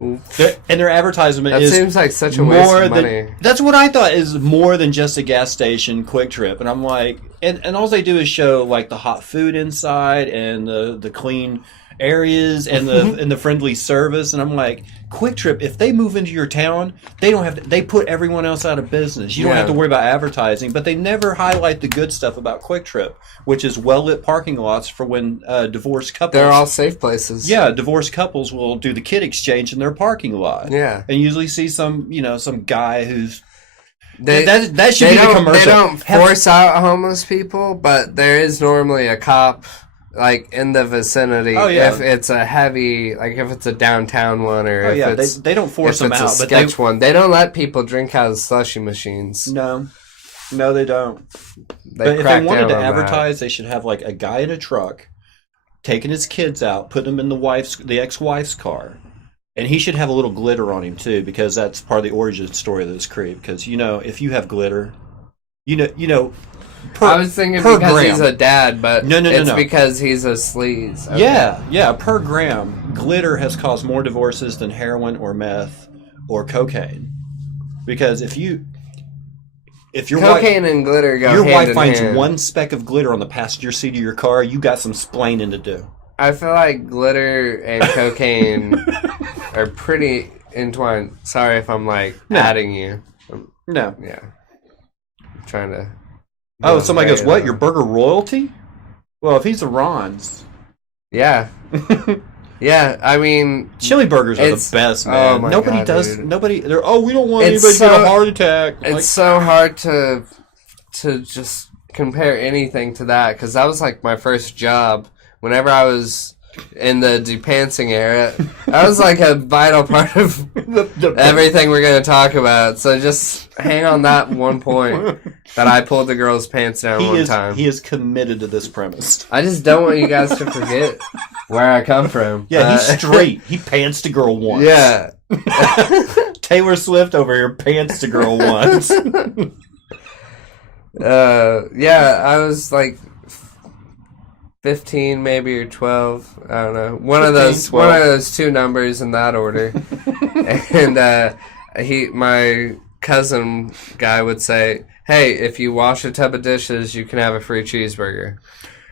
And their advertisement that seems like such a waste of money. That's what I thought is more than just a gas station Quick Trip. And I'm like, and all they do is show like the hot food inside and the clean areas and the friendly service. And I'm like, Quick Trip, if they move into your town, they don't have to, they put everyone else out of business. You don't have to worry about advertising, but they never highlight the good stuff about Quick Trip, which is well-lit parking lots for when divorced couples. They're all safe places. Yeah, divorced couples will do the kid exchange in their parking lot. Yeah. And usually see some guy who's that should be the commercial. They don't force out homeless people, but there is normally a cop like in the vicinity. Oh, yeah. If it's a heavy, like if it's a downtown one, or if it's, they don't force them out. If it's a sketch one, they don't let people drink out of slushy machines. No, they don't. But if they wanted to advertise, they should have like a guy in a truck taking his kids out, putting them in the ex-wife's car. And he should have a little glitter on him too, because that's part of the origin story of this creep. Because if you have glitter, I was thinking because gram. He's a dad, but no. because he's a sleaze. Okay. Yeah. Per gram, glitter has caused more divorces than heroin or meth or cocaine. Because if your cocaine and glitter go your hand wife in finds hand. one speck of glitter on the passenger seat of your car, you got some splaining to do. I feel like glitter and cocaine are pretty entwined. Sorry if I'm adding you. No. Yeah. I'm trying to. Oh, somebody goes, what? Your burger royalty? Well, if he's a Ron's. Yeah. Yeah, I mean. Chili burgers are the best, man. Oh my Nobody God, does. dude. Nobody. We don't want anybody to get a heart attack. It's so hard to just compare anything to that, because that was like my first job. Whenever I was in the depancing era, that was like a vital part of everything we're going to talk about. So just hang on that one point that I pulled the girl's pants down one time. He is committed to this premise. I just don't want you guys to forget where I come from. Yeah, he's straight. He pants to girl once. Yeah. Taylor Swift over here pants to girl once. Yeah, I was like 15 maybe, or 12, I don't know, one of those two numbers in that order. And my cousin guy would say, hey, if you wash a tub of dishes, you can have a free cheeseburger.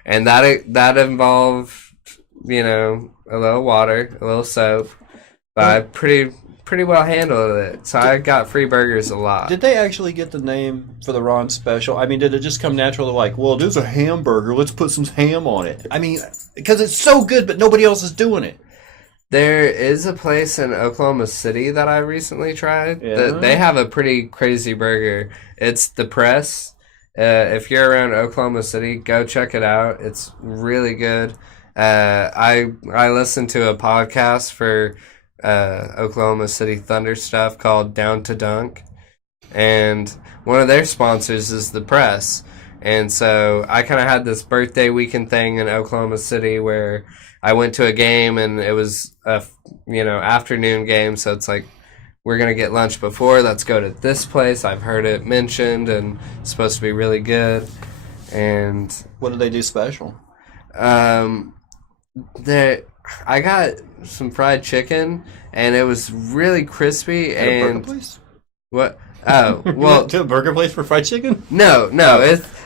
And that involved a little water, a little soap, but I pretty well handled it, so I got free burgers a lot. Did they actually get the name for the Ron special? I mean, did it just come natural to well, there's a hamburger, let's put some ham on it? I mean, because it's so good, but nobody else is doing it. There is a place in Oklahoma City that I recently tried. Yeah. They have a pretty crazy burger. It's The Press. If you're around Oklahoma City, go check it out. It's really good. I listened to a podcast for Oklahoma City Thunder stuff called Down to Dunk, and one of their sponsors is The Press. And so I kind of had this birthday weekend thing in Oklahoma City where I went to a game, and it was a afternoon game, so it's like, we're gonna get lunch before, let's go to this place, I've heard it mentioned and it's supposed to be really good. And what did they do special? I got some fried chicken, and it was really crispy. At a burger place? What? Oh, well, to a burger place for fried chicken? No.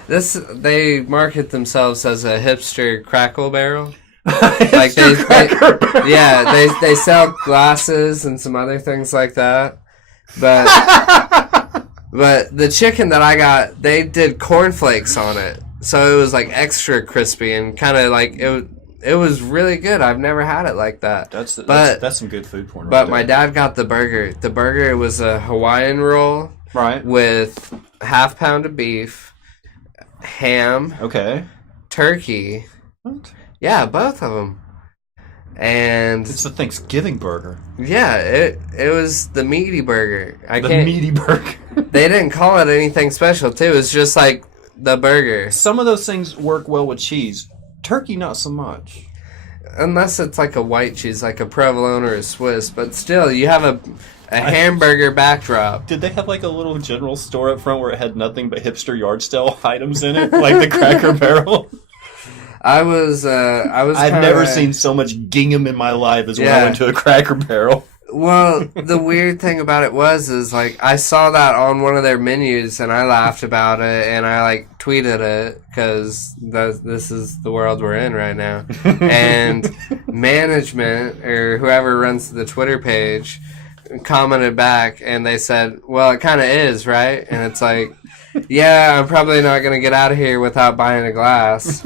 They market themselves as a hipster Crackle Barrel. Like they sell glasses and some other things like that. But the chicken that I got, they did cornflakes on it, so it was like extra crispy and kind of like it was really good. I've never had it like that. That's some good food porn. But my dad got the burger. The burger was a Hawaiian roll, right, with half pound of beef, ham, turkey. What? Yeah, both of them. And it's the Thanksgiving burger. Yeah, it was the meaty burger. Meaty burger. They didn't call it anything special too. It was just like the burger. Some of those things work well with cheese. Turkey, not so much. Unless it's like a white cheese, like a provolone or a Swiss. But still, you have a hamburger backdrop. Did they have like a little general store up front where it had nothing but hipster yard sale items in it, like the Cracker Barrel? I've never seen so much gingham in my life as when I went to a Cracker Barrel. Well, the weird thing about it is like I saw that on one of their menus and I laughed about it and I like tweeted it because this is the world we're in right now. And management or whoever runs the Twitter page commented back and they said, "Well, it kind of is, right?" And it's like, "Yeah, I'm probably not gonna get out of here without buying a glass."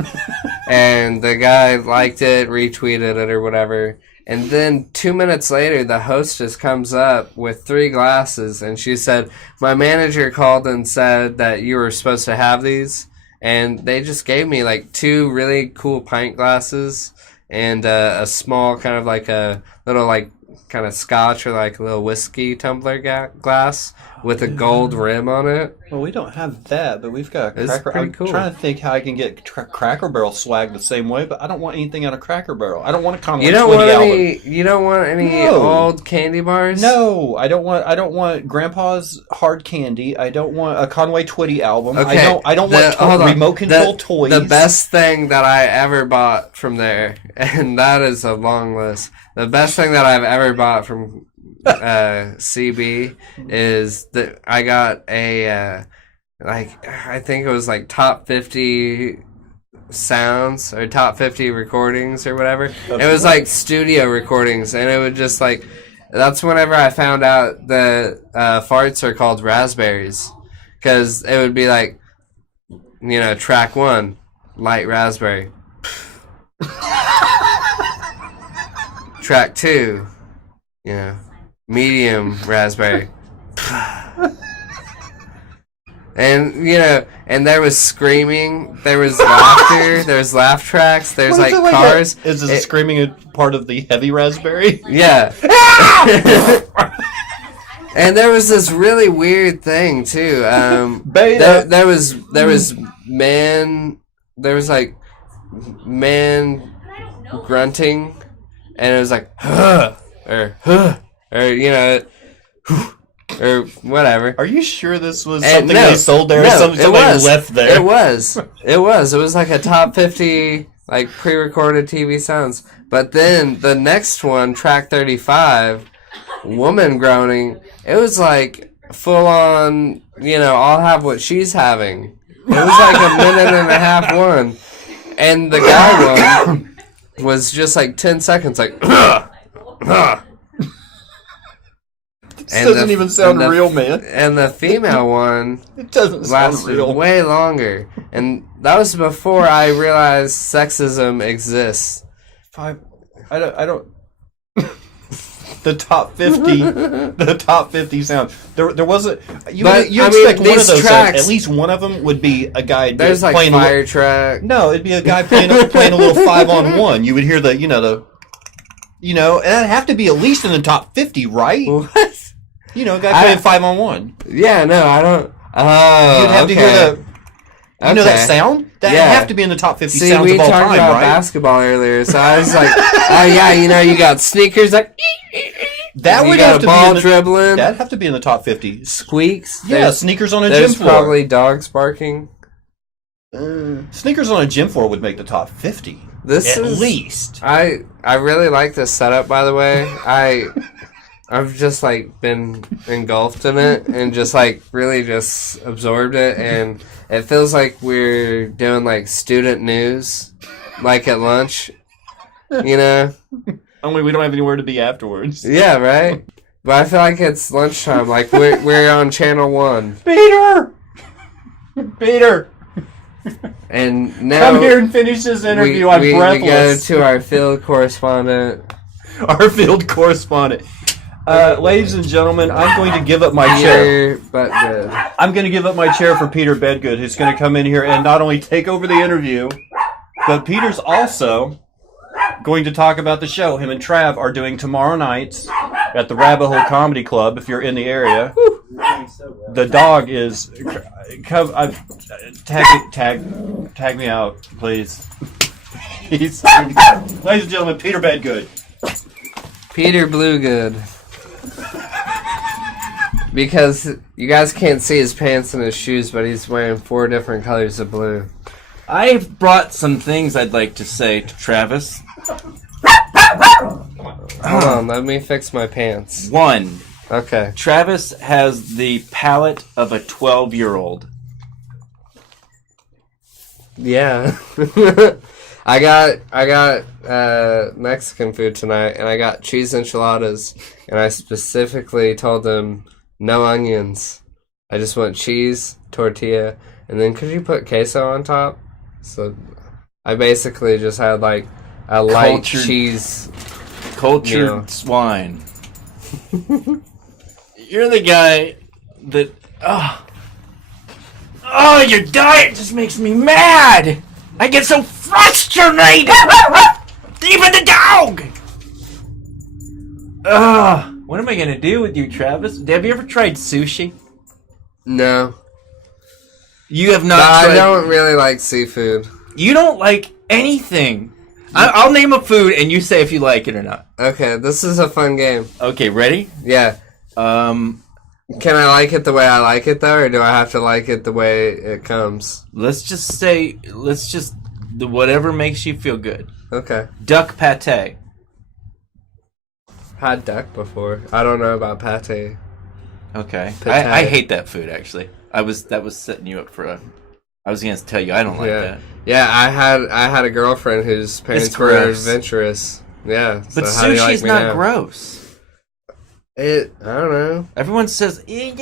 And the guy liked it, retweeted it, or whatever. And then 2 minutes later, the hostess comes up with 3 glasses, and she said, "My manager called and said that you were supposed to have these." And they just gave me like 2 really cool pint glasses and a small kind of like a little like kind of scotch or like a little whiskey tumbler glass with a gold rim on it. Well, we don't have that, but we've got a Cracker. I'm trying to think how I can get Cracker Barrel swag the same way, but I don't want anything out of Cracker Barrel. I don't want a Conway Twitty album. You don't want any old candy bars? No, I don't want Grandpa's hard candy. I don't want a Conway Twitty album. Okay, I don't want remote control toys. The best thing that I ever bought from there, and that is a long list. The best thing that I've ever bought from CB is that I got a I think it was like top 50 sounds or top 50 recordings or whatever. It was like studio recordings, and it would just like that's whenever I found out that farts are called raspberries, because it would be like, you know, track 1, light raspberry. Track 2, you know, medium raspberry. And, you know, and there was screaming, there was laughter, there was laugh tracks, there's like cars. Is the screaming a part of the heavy raspberry? Yeah. And there was this really weird thing too. There was man grunting, and it was like or you know, or whatever. Are you sure this was something they sold there? No, something left there. It was like a top 50 like pre-recorded TV sounds. But then the next one, track 35, woman groaning. It was like full on, you know, I'll have what she's having. It was like a minute and a half one. And the guy one was just like 10 seconds, like, It doesn't even sound real, man. And the female one it doesn't sound real. Way longer. And that was before I realized sexism exists. I don't the top 50 sound. There wasn't you expect one of those tracks, at least one of them would be a guy there's like playing fire track. No, it'd be a guy playing a little 5-on-1. You would hear the and that'd have to be at least in the top 50, right? What? A guy playing 5-on-1. Yeah, no, I don't. Oh, you'd have to hear the. Know that sound? That'd have to be in the top 50 sounds of all time, right? We talked about basketball earlier, so I was like, oh yeah, you got sneakers like. That would have to ball be dribbling. That'd have to be in the top 50. Squeaks. Yeah, sneakers on a gym floor. There's probably dogs barking. Sneakers on a gym floor would make the top 50. At least. I really like this setup, by the way. I've just like been engulfed in it and just like really just absorbed it, and it feels like we're doing like student news, like at lunch, you know? Only we don't have anywhere to be afterwards. Yeah, right. But I feel like it's lunchtime. Like we're on channel 1. Peter. And now Come here and finish this interview. I'm we breathless. go to our field correspondent. Our field correspondent. Ladies and gentlemen, I'm going to give up my chair. But good. I'm going to give up my chair for Peter Bedgood, who's going to come in here and not only take over the interview, but Peter's also going to talk about the show. Him and Trav are doing tomorrow nights at the Rabbit Hole Comedy Club, if you're in the area. The dog is... Tag me out, please. Ladies and gentlemen, Peter Bedgood. Peter Bluegood. Because you guys can't see his pants and his shoes, but he's wearing 4 different colors of blue. I've brought some things I'd like to say to Travis. Hold on, let me fix my pants. 1. Okay. Travis has the palate of a 12-year-old. Yeah. I got Mexican food tonight, and I got cheese enchiladas, and I specifically told them no onions. I just want cheese, tortilla, and then could you put queso on top? So I basically just had like a light cheese Cultured meal. swine. You're the guy that... Oh, your diet just makes me mad! I get so frustrated! Even the dog! What am I gonna do with you, Travis? Have you ever tried sushi? No. You have not I tried... don't really like seafood. You don't like anything. I'll name a food and you say if you like it or not. Okay, this is a fun game. Okay, ready? Yeah. Can I like it the way I like it, though, or do I have to like it the way it comes? Let's just whatever makes you feel good. Okay. Duck pate. Had duck before. I don't know about pate. Okay. Pate. I hate that food, actually. That was setting you up for a... I was going to tell you, I don't like that. Yeah, I had a girlfriend whose parents were adventurous. Yeah. So But how do you like sushi's me not now? gross. I don't know. Everyone says, I'm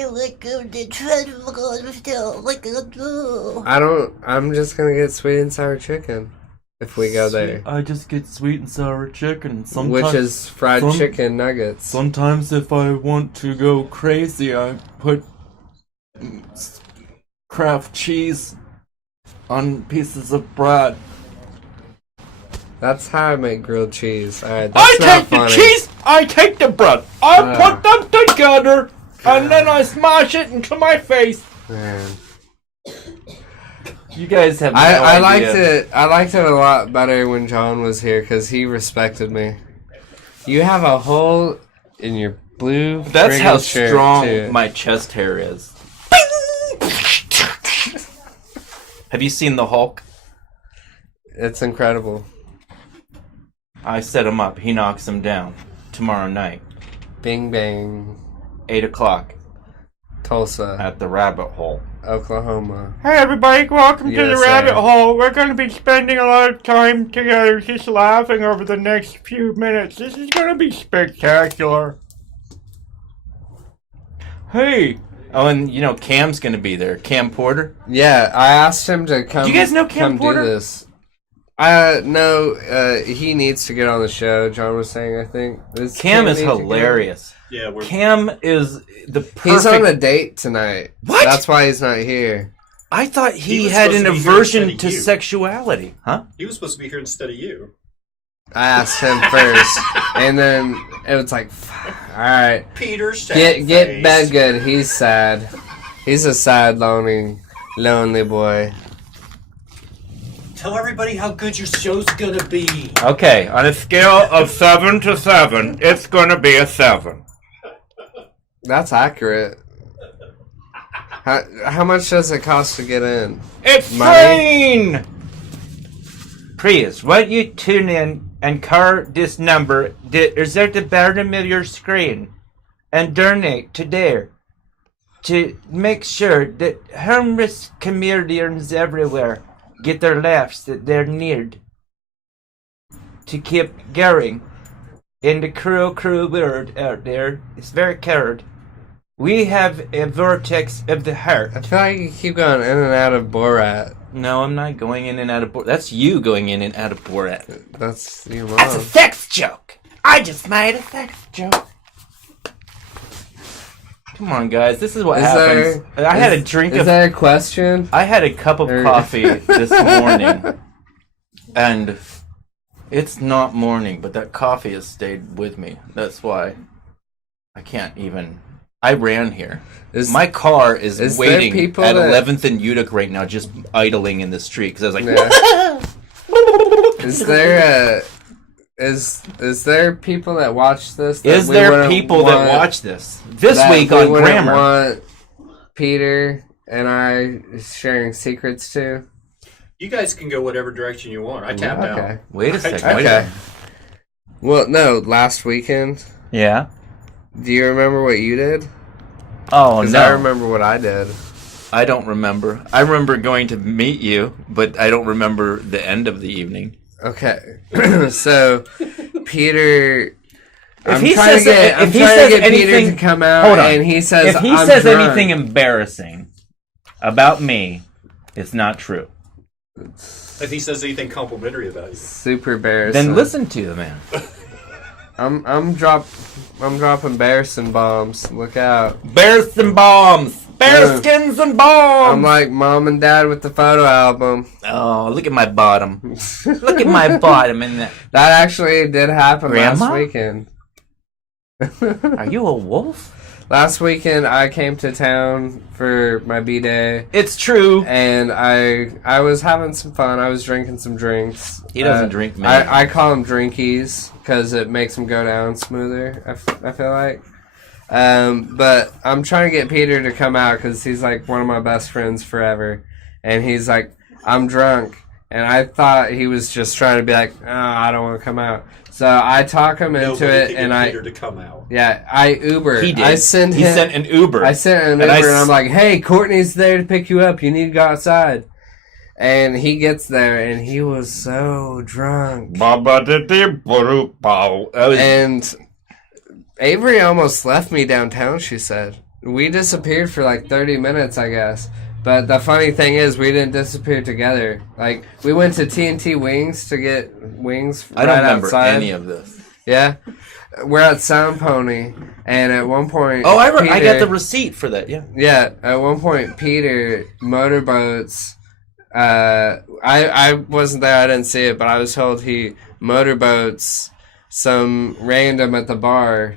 just gonna get sweet and sour chicken if we go there. I just get sweet and sour chicken. Which is fried chicken nuggets. Sometimes if I want to go crazy, I put Kraft cheese on pieces of bread. That's how I make grilled cheese. Alright, that's not I take funny. the cheese, I take the bread, I put them together, and then I smash it into my face. Man. you guys have no I liked idea. it. I liked it a lot better when John was here because he respected me. You have a hole in your blue. That's how shirt, strong too. my chest hair is. Have you seen the Hulk? It's incredible. I set him up. He knocks him down tomorrow night, Bing bang. 8 o'clock Tulsa, at the Rabbit Hole. Oklahoma. Hey everybody, welcome to the USA. rabbit hole. We're going to be spending a lot of time together just laughing over the next few minutes. This is going to be spectacular. Hey! Oh, and you know Cam's gonna be there. Cam Porter. Yeah, I asked him to come. Do you guys know Cam come Porter? do this. No, he needs to get on the show. John was saying, I think. Cam is hilarious. Yeah, Cam is the perfect... He's on a date tonight. What? That's why he's not here. I thought He he was had supposed an to be here aversion instead to of you. sexuality. Huh? He was supposed to be here instead of you. I asked him first, and then it was like, all right, Peter, get Bedgood. He's sad. He's a sad, lonely boy. Tell everybody how good your show's gonna be. Okay, on a scale of 7 to 7, it's going to be a 7. That's accurate. How much does it cost to get in? It's Money? free! Please, when you tune in and call this number, is at the bottom of your screen. and donate to there to make sure that homeless comedians everywhere get their laughs that they're needed to keep going. And the cruel world out there is very cold. We have a vortex of the heart. I feel like you keep going in and out of Borat. No, I'm not going in and out of Borat. That's you going in and out of Borat. That's your mom. That's a sex joke. I just made a sex joke. Come on, guys. This is what happens. I had a drink of... Is that a question? I had a cup of coffee this morning. And it's not morning, but that coffee has stayed with me. That's why I can't even... I ran here. My car is waiting at 11th and Utica right now, just idling in the street, because I was like... Yeah. Is there people that watch this? Is there people that watch this? This week on Grammar. Want Peter and I sharing secrets to? You guys can go whatever direction you want. I tapped out. Wait a second. Okay. Well, no, last weekend. Yeah. Do you remember what you did? Oh, no. I remember what I did. I don't remember. I remember going to meet you, but I don't remember the end of the evening. Okay. So, Peter... If he says anything, Peter to come out, hold on. And he says, if he I'm says drunk. anything embarrassing about me, it's not true. If he says anything complimentary about you, super embarrassing. Then listen to the man. I'm dropping Bearson bombs. Look out. Bearson bombs. Bearskins and bombs. I'm like mom and dad with the photo album. Oh, look at my bottom. Look at my bottom in that. That actually did happen Grandma? last weekend. Are you a wolf? Last weekend I came to town for my B-Day. It's true. And I was having some fun. I was drinking some drinks. He doesn't drink, man. I call them drinkies because it makes them go down smoother, I feel like. But I'm trying to get Peter to come out because he's like one of my best friends forever. And he's like, I'm drunk. And I thought he was just trying to be like, oh, I don't want to come out. So I talk him into it, and Peter to come out. Yeah, I Uber. He did. He sent an Uber. I sent an Uber, and I'm like, hey, Courtney's there to pick you up. You need to go outside. And he gets there, and he was so drunk. And Avery almost left me downtown, she said. We disappeared for like 30 minutes, I guess. But the funny thing is, we didn't disappear together. Like, we went to TNT Wings to get wings right outside. I don't remember any of this. Yeah? We're at Sound Pony, and at one point... Oh, I got the receipt for that, yeah. Yeah, at one point, Peter motorboats... I wasn't there, I didn't see it, but I was told he motorboats some random at the bar,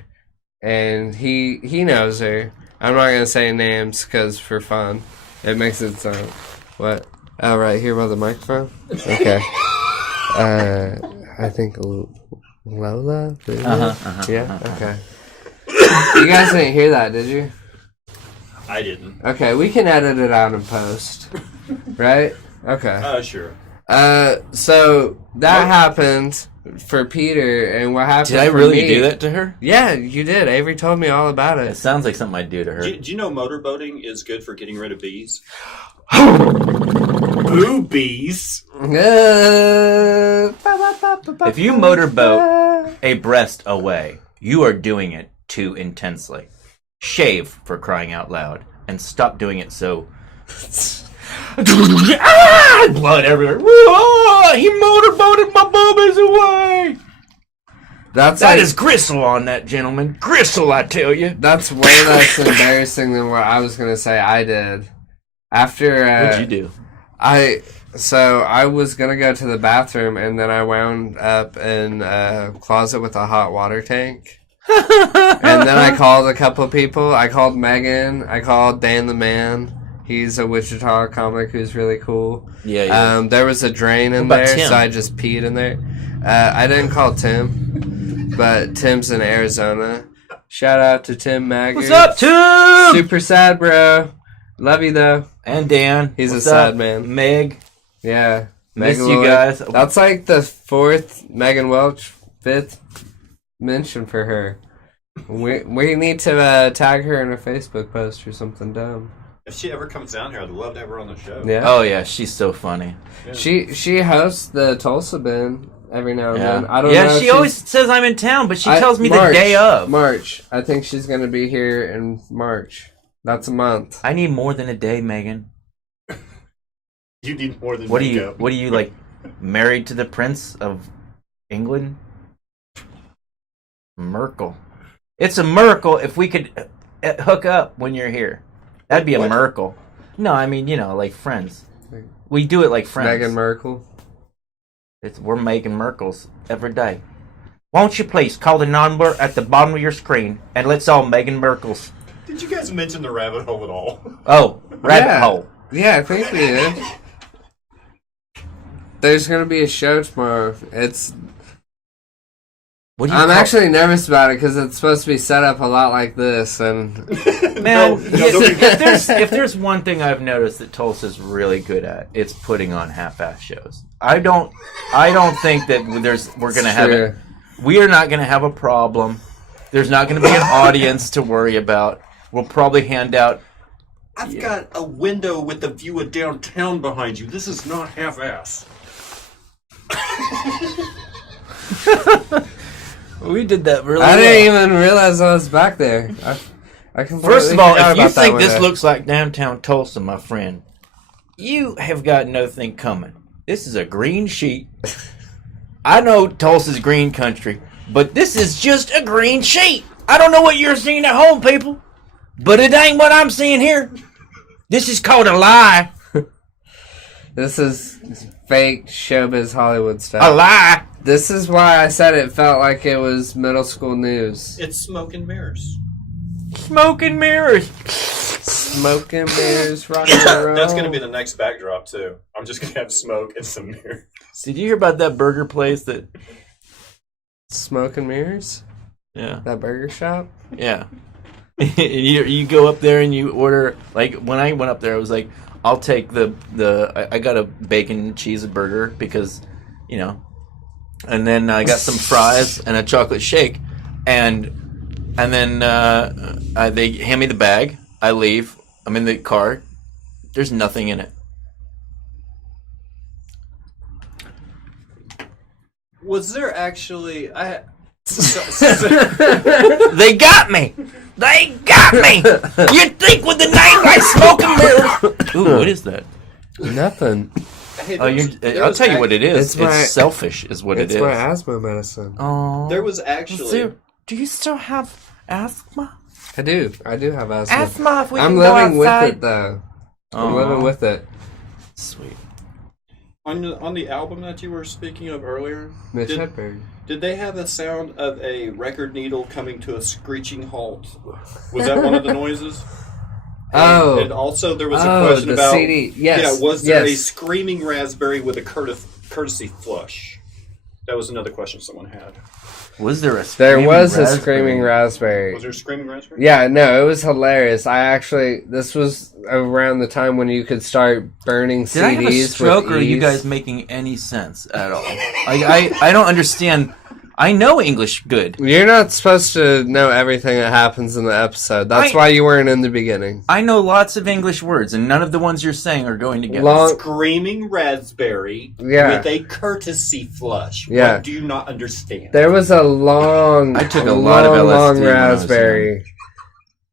and he knows her. I'm not going to say names, because for fun. It makes it sound... What? Oh, right here by the microphone? Okay. I think Lola? Yeah? Okay. You guys didn't hear that, did you? I didn't. Okay, we can edit it out in post. Right? Okay. Sure. So, that happened for Peter, and what happened Did I for really me, do that to her? Yeah, you did. Avery told me all about It it. sounds like something I'd do to her. Do you know motorboating is good for getting rid of bees? Boobies. If you motorboat a breast away, you are doing it too intensely. Shave, for crying out loud, and stop doing it so... Blood everywhere. He motorboated my boobies away. That is gristle on that gentleman. Gristle, I tell you. That's way less embarrassing than what I was going to say I did. After... What'd you do? So I was going to go to the bathroom, and then I wound up in a closet with a hot water tank. And then I called a couple of people. I called Megan. I called Dan the Man. He's a Wichita comic who's really cool. Yeah. There was a drain in there, Tim? So I just peed in there. I didn't call Tim, but Tim's in Arizona. Shout out to Tim Maggard. What's up, Tim? Super sad, bro. Love you, though. And Dan. He's What's a sad up? man. Meg. Yeah. Miss Megan you Lloyd. guys. That's like the 4th Megan Welch, 5th mention for her. We need to tag her in a Facebook post or something dumb. If she ever comes down here, I'd love to have her on the show. Yeah. Oh yeah, she's so funny. Yeah. She hosts the Tulsa Bin every now and then. I don't know. Yeah, if she always says I'm in town, but she tells me the day of. March. I think she's gonna be here in March. That's a month. I need more than a day, Megan. You need more than What makeup. are you like, married to the Prince of England? Merkel. It's a miracle if we could hook up when you're here. That'd be a What? miracle. No, I mean, like friends. We do it like friends. Meghan Merkel. We're making Merkels every day. Won't you please call the number at the bottom of your screen and let's all Meghan Merkels. Did you guys mention the rabbit hole at all? Oh, rabbit hole. Yeah, I think we did. There's gonna be a show tomorrow. I'm actually nervous about it because it's supposed to be set up a lot like this, and Man, if there's one thing I've noticed that Tulsa's really good at, it's putting on half-ass shows. I don't think that we're gonna have it. We are not gonna have a problem. There's not gonna be an audience to worry about. We'll probably hand out. I've got a window with a view of downtown behind you. This is not half-ass. We did that really I didn't even realize I was back there. I completely First of all, forgot if you about that think this window. looks like downtown Tulsa, my friend, you have got nothing coming. This is a green sheet. I know Tulsa's green country, but this is just a green sheet. I don't know what you're seeing at home, people, but it ain't what I'm seeing here. This is called a lie. This is fake showbiz Hollywood stuff. A lie. This is why I said it felt like it was middle school news. It's smoke and mirrors. Smoke and mirrors. Smoke and mirrors, rock and roll. That's going to be the next backdrop, too. I'm just going to have smoke and some mirrors. Did you hear about that burger place that... Smoke and mirrors? Yeah. That burger shop? Yeah. you go up there and you order, like, when I went up there, I was like, I'll take I got a bacon cheeseburger because, and then I got some fries and a chocolate shake, and then they hand me the bag. I leave. I'm in the car. There's nothing in it. Was there actually... They got me. They got me. You think with the name like Smoke and Mirrors? Ooh, what is that? Nothing. Hey, I'll tell you what it is. It's my- It's selfish, is what it is. It's my asthma medicine. Oh, There was actually... do you still have asthma? I do have asthma. Asthma. If we I'm can go living with outside. it though. Oh. I'm living with it. Sweet. On the album that you were speaking of earlier, Mitch Hedberg. did they have a sound of a record needle coming to a screeching halt? Was that one of the noises? Oh. And also there was a question the about... CD. Yes. Yeah, was there a yes. screaming raspberry with a courtesy flush? That was another question someone had. Was there a There screaming was a raspberry? screaming raspberry. Was there a screaming raspberry? Yeah, no, it was hilarious. This was around the time when you could start burning Did I CDs have a stroke, with or are you ease. guys making any sense at all? I don't understand. I know English good. You're not supposed to know everything that happens in the episode. That's why you weren't in the beginning. I know lots of English words, and none of the ones you're saying are going together. Screaming raspberry Yeah. with a courtesy flush. Yeah. What do you not understand? There was a long, I took a lot of LSD long when I was raspberry.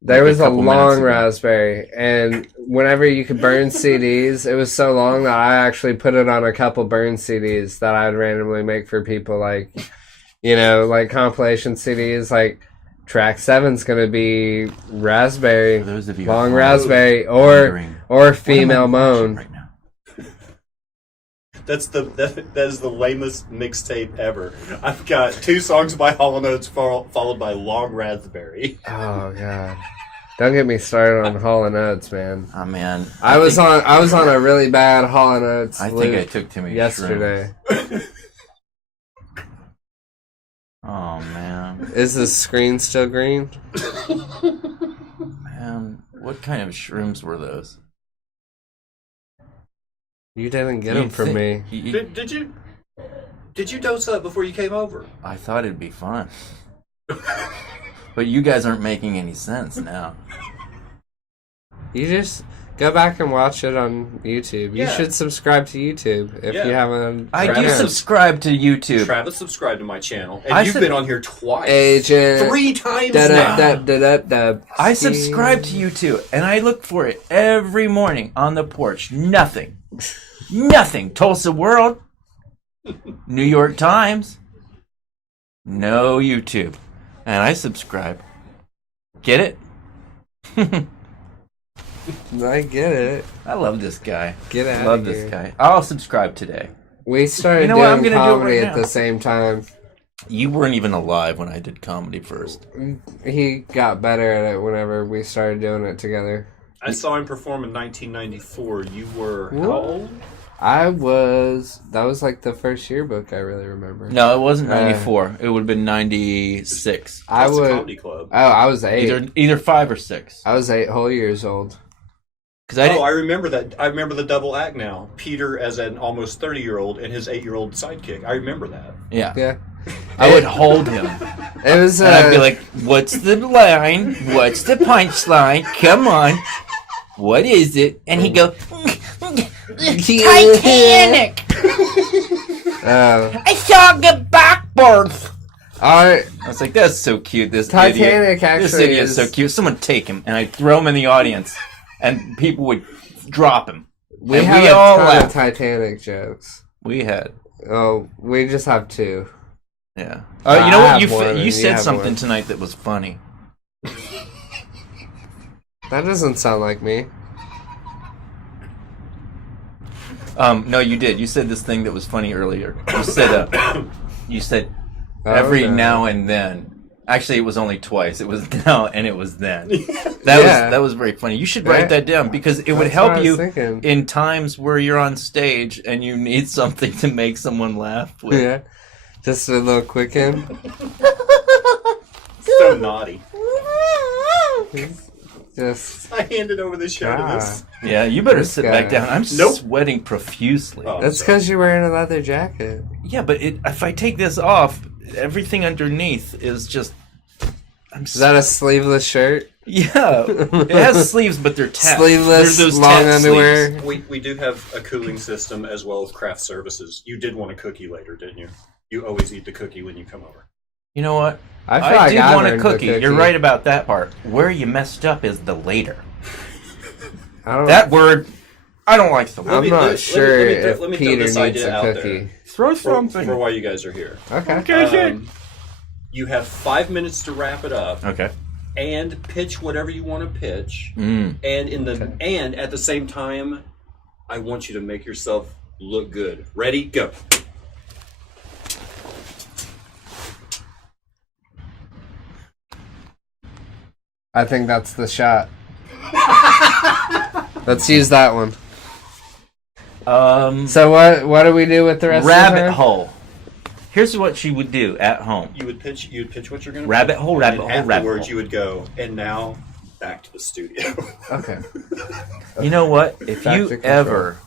There Like a was a couple minutes long ago. raspberry, and whenever you could burn CDs, it was so long that I actually put it on a couple burn CDs that I'd randomly make for people, like, like compilation CDs, like track 7's gonna be raspberry, For those of you long who are raspberry, wondering, or what female am I watching moan. right now? That is the lamest mixtape ever. I've got 2 songs by Hall & Oates followed by Long Raspberry. Oh god. Don't get me started on Hall & Oates, man. Oh man, I was on a really bad Hall & Oates I think loop I took too many yesterday. shrooms. Oh man, Is the screen still green? man, what kind of shrooms were those? You didn't get them from me. Did you dose up before you came over? I thought it'd be fun. But you guys aren't making any sense now. You just go back and watch it on YouTube. Yeah. You should subscribe to YouTube if you haven't. I do Travis- subscribe to YouTube. Travis subscribed to my channel, and I you've sub- been on here twice. Agent. 3 times now. I subscribe to YouTube, and I look for it every morning on the porch. Nothing. Nothing. Tulsa World. New York Times. No YouTube. And I subscribe. Get it? I get it. I love this guy. Get out Love of this here. guy. I'll subscribe today. We started You know what? I'm doing gonna do it comedy right at now. the same time. You weren't even alive when I did comedy first. He got better at it whenever we started doing it together. I saw him perform in 1994. You were how What? old? That was like the first yearbook I really remember. No, it wasn't 94. It would have been 96. I That's the would. Comedy Club. Oh, I was 8. Either 5 or 6. I was 8 whole years old. Because I didn't. I remember that. I remember the double act now. Peter as an almost 30-year-old and his 8-year-old sidekick. I remember that. Yeah. Yeah. I would hold him. It was. And I'd be like, what's the line? What's the punchline? Come on. What is it? And he'd go, Titanic! I saw the backboards. Alright. I was like, that's so cute. This Titanic idiot. actually This idiot's is- so cute. Someone take him. And I'd throw him in the audience. And people would drop him. We And have we a all ton laughed. of Titanic jokes. We had. Oh, we just have 2. Yeah. I You know what? have You one and you you said have something one. tonight that was funny. That doesn't sound like me. No, you did. You said this thing that was funny earlier. You said Oh, every no. now and then. Actually, it was only twice. It was now and it was then. That was very funny. You should write that down because it would That's what I help was you thinking. in times where you're on stage and you need something to make someone laugh with. Yeah. Just a little quick in. So naughty. Just. I handed over the show to this. Yeah, you better This sit guy. back down. I'm Nope. sweating profusely. Oh. That's because you're wearing a leather jacket. Yeah, but if I take this off, everything underneath is just. Is that a sleeveless shirt? Yeah, it has sleeves, but they're tapped. Sleeveless, They're those long tapped underwear. sleeves. We do have a cooling system as well as craft services. You did want a cookie later, didn't you? You always eat the cookie when you come over. You know what? I feel like did I want a earned the cookie. You're right about that part. Where you messed up is the later. I don't. That word, I don't like the word. I'm not sure let me if throw Peter this needs idea a out cookie. there. Throw For why you guys are here. Okay. You have 5 minutes to wrap it up Okay. and pitch whatever you want to pitch. Mm. And at the same time, I want you to make yourself look good. Ready? Go. I think that's the shot. Let's use that one. So what do we do with the rest of the Rabbit time? hole. Here's what she would do at home. You would pitch what you're going to Rabbit hole, rabbit and hole, rabbit afterwards hole. you would go, and now back to the studio. Okay. You know what? If Back you to control. ever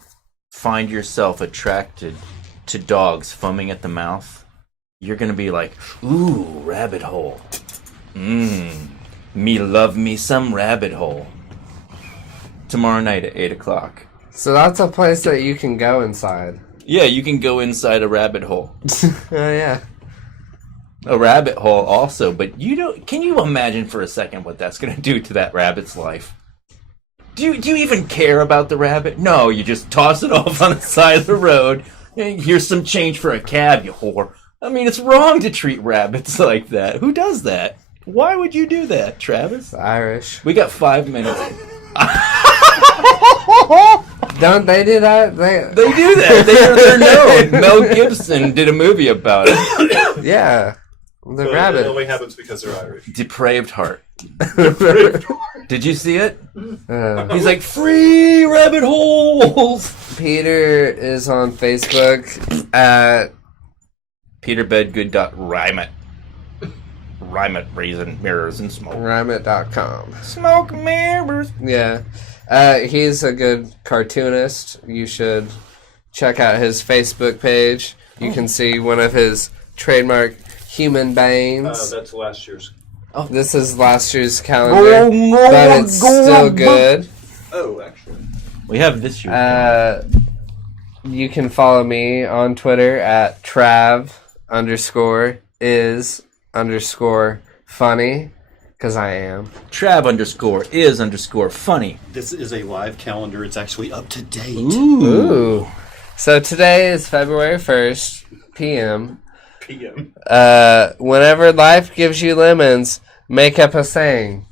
find yourself attracted to dogs foaming at the mouth, you're going to be like, ooh, rabbit hole. Me love me some rabbit hole. Tomorrow night at 8 o'clock. So that's a place that you can go inside. Yeah, you can go inside a rabbit hole. Oh yeah. A rabbit hole also, but you don't. Can you imagine for a second what that's going to do to that rabbit's life? Do you even care about the rabbit? No, you just toss it off on the side of the road. And here's some change for a cab, you whore. I mean, it's wrong to treat rabbits like that. Who does that? Why would you do that, Travis? Irish. We got 5 minutes. Don't they do that? They They do that. They're known. Mel Gibson did a movie about it. yeah. The But rabbit. It only happens because they're Irish. Depraved Heart. Did you see it? He's like, free rabbit holes. Peter is on Facebook at PeterBedgood.rhyme it. Rhyme it, raisin, mirrors, and smoke. rhymeit.com. Smoke mirrors. Yeah. He's a good cartoonist. You should check out his Facebook page. You can see one of his trademark human bangs. That's last year's This is last year's calendar, but it's still good. Oh, actually. We have this year. You can follow me on Twitter at Trav_is_funny, because I am. Trav_is_funny. This is a live calendar. It's actually up to date. Ooh. So today is February 1st, PM. PM. Whenever life gives you lemons, make up a saying.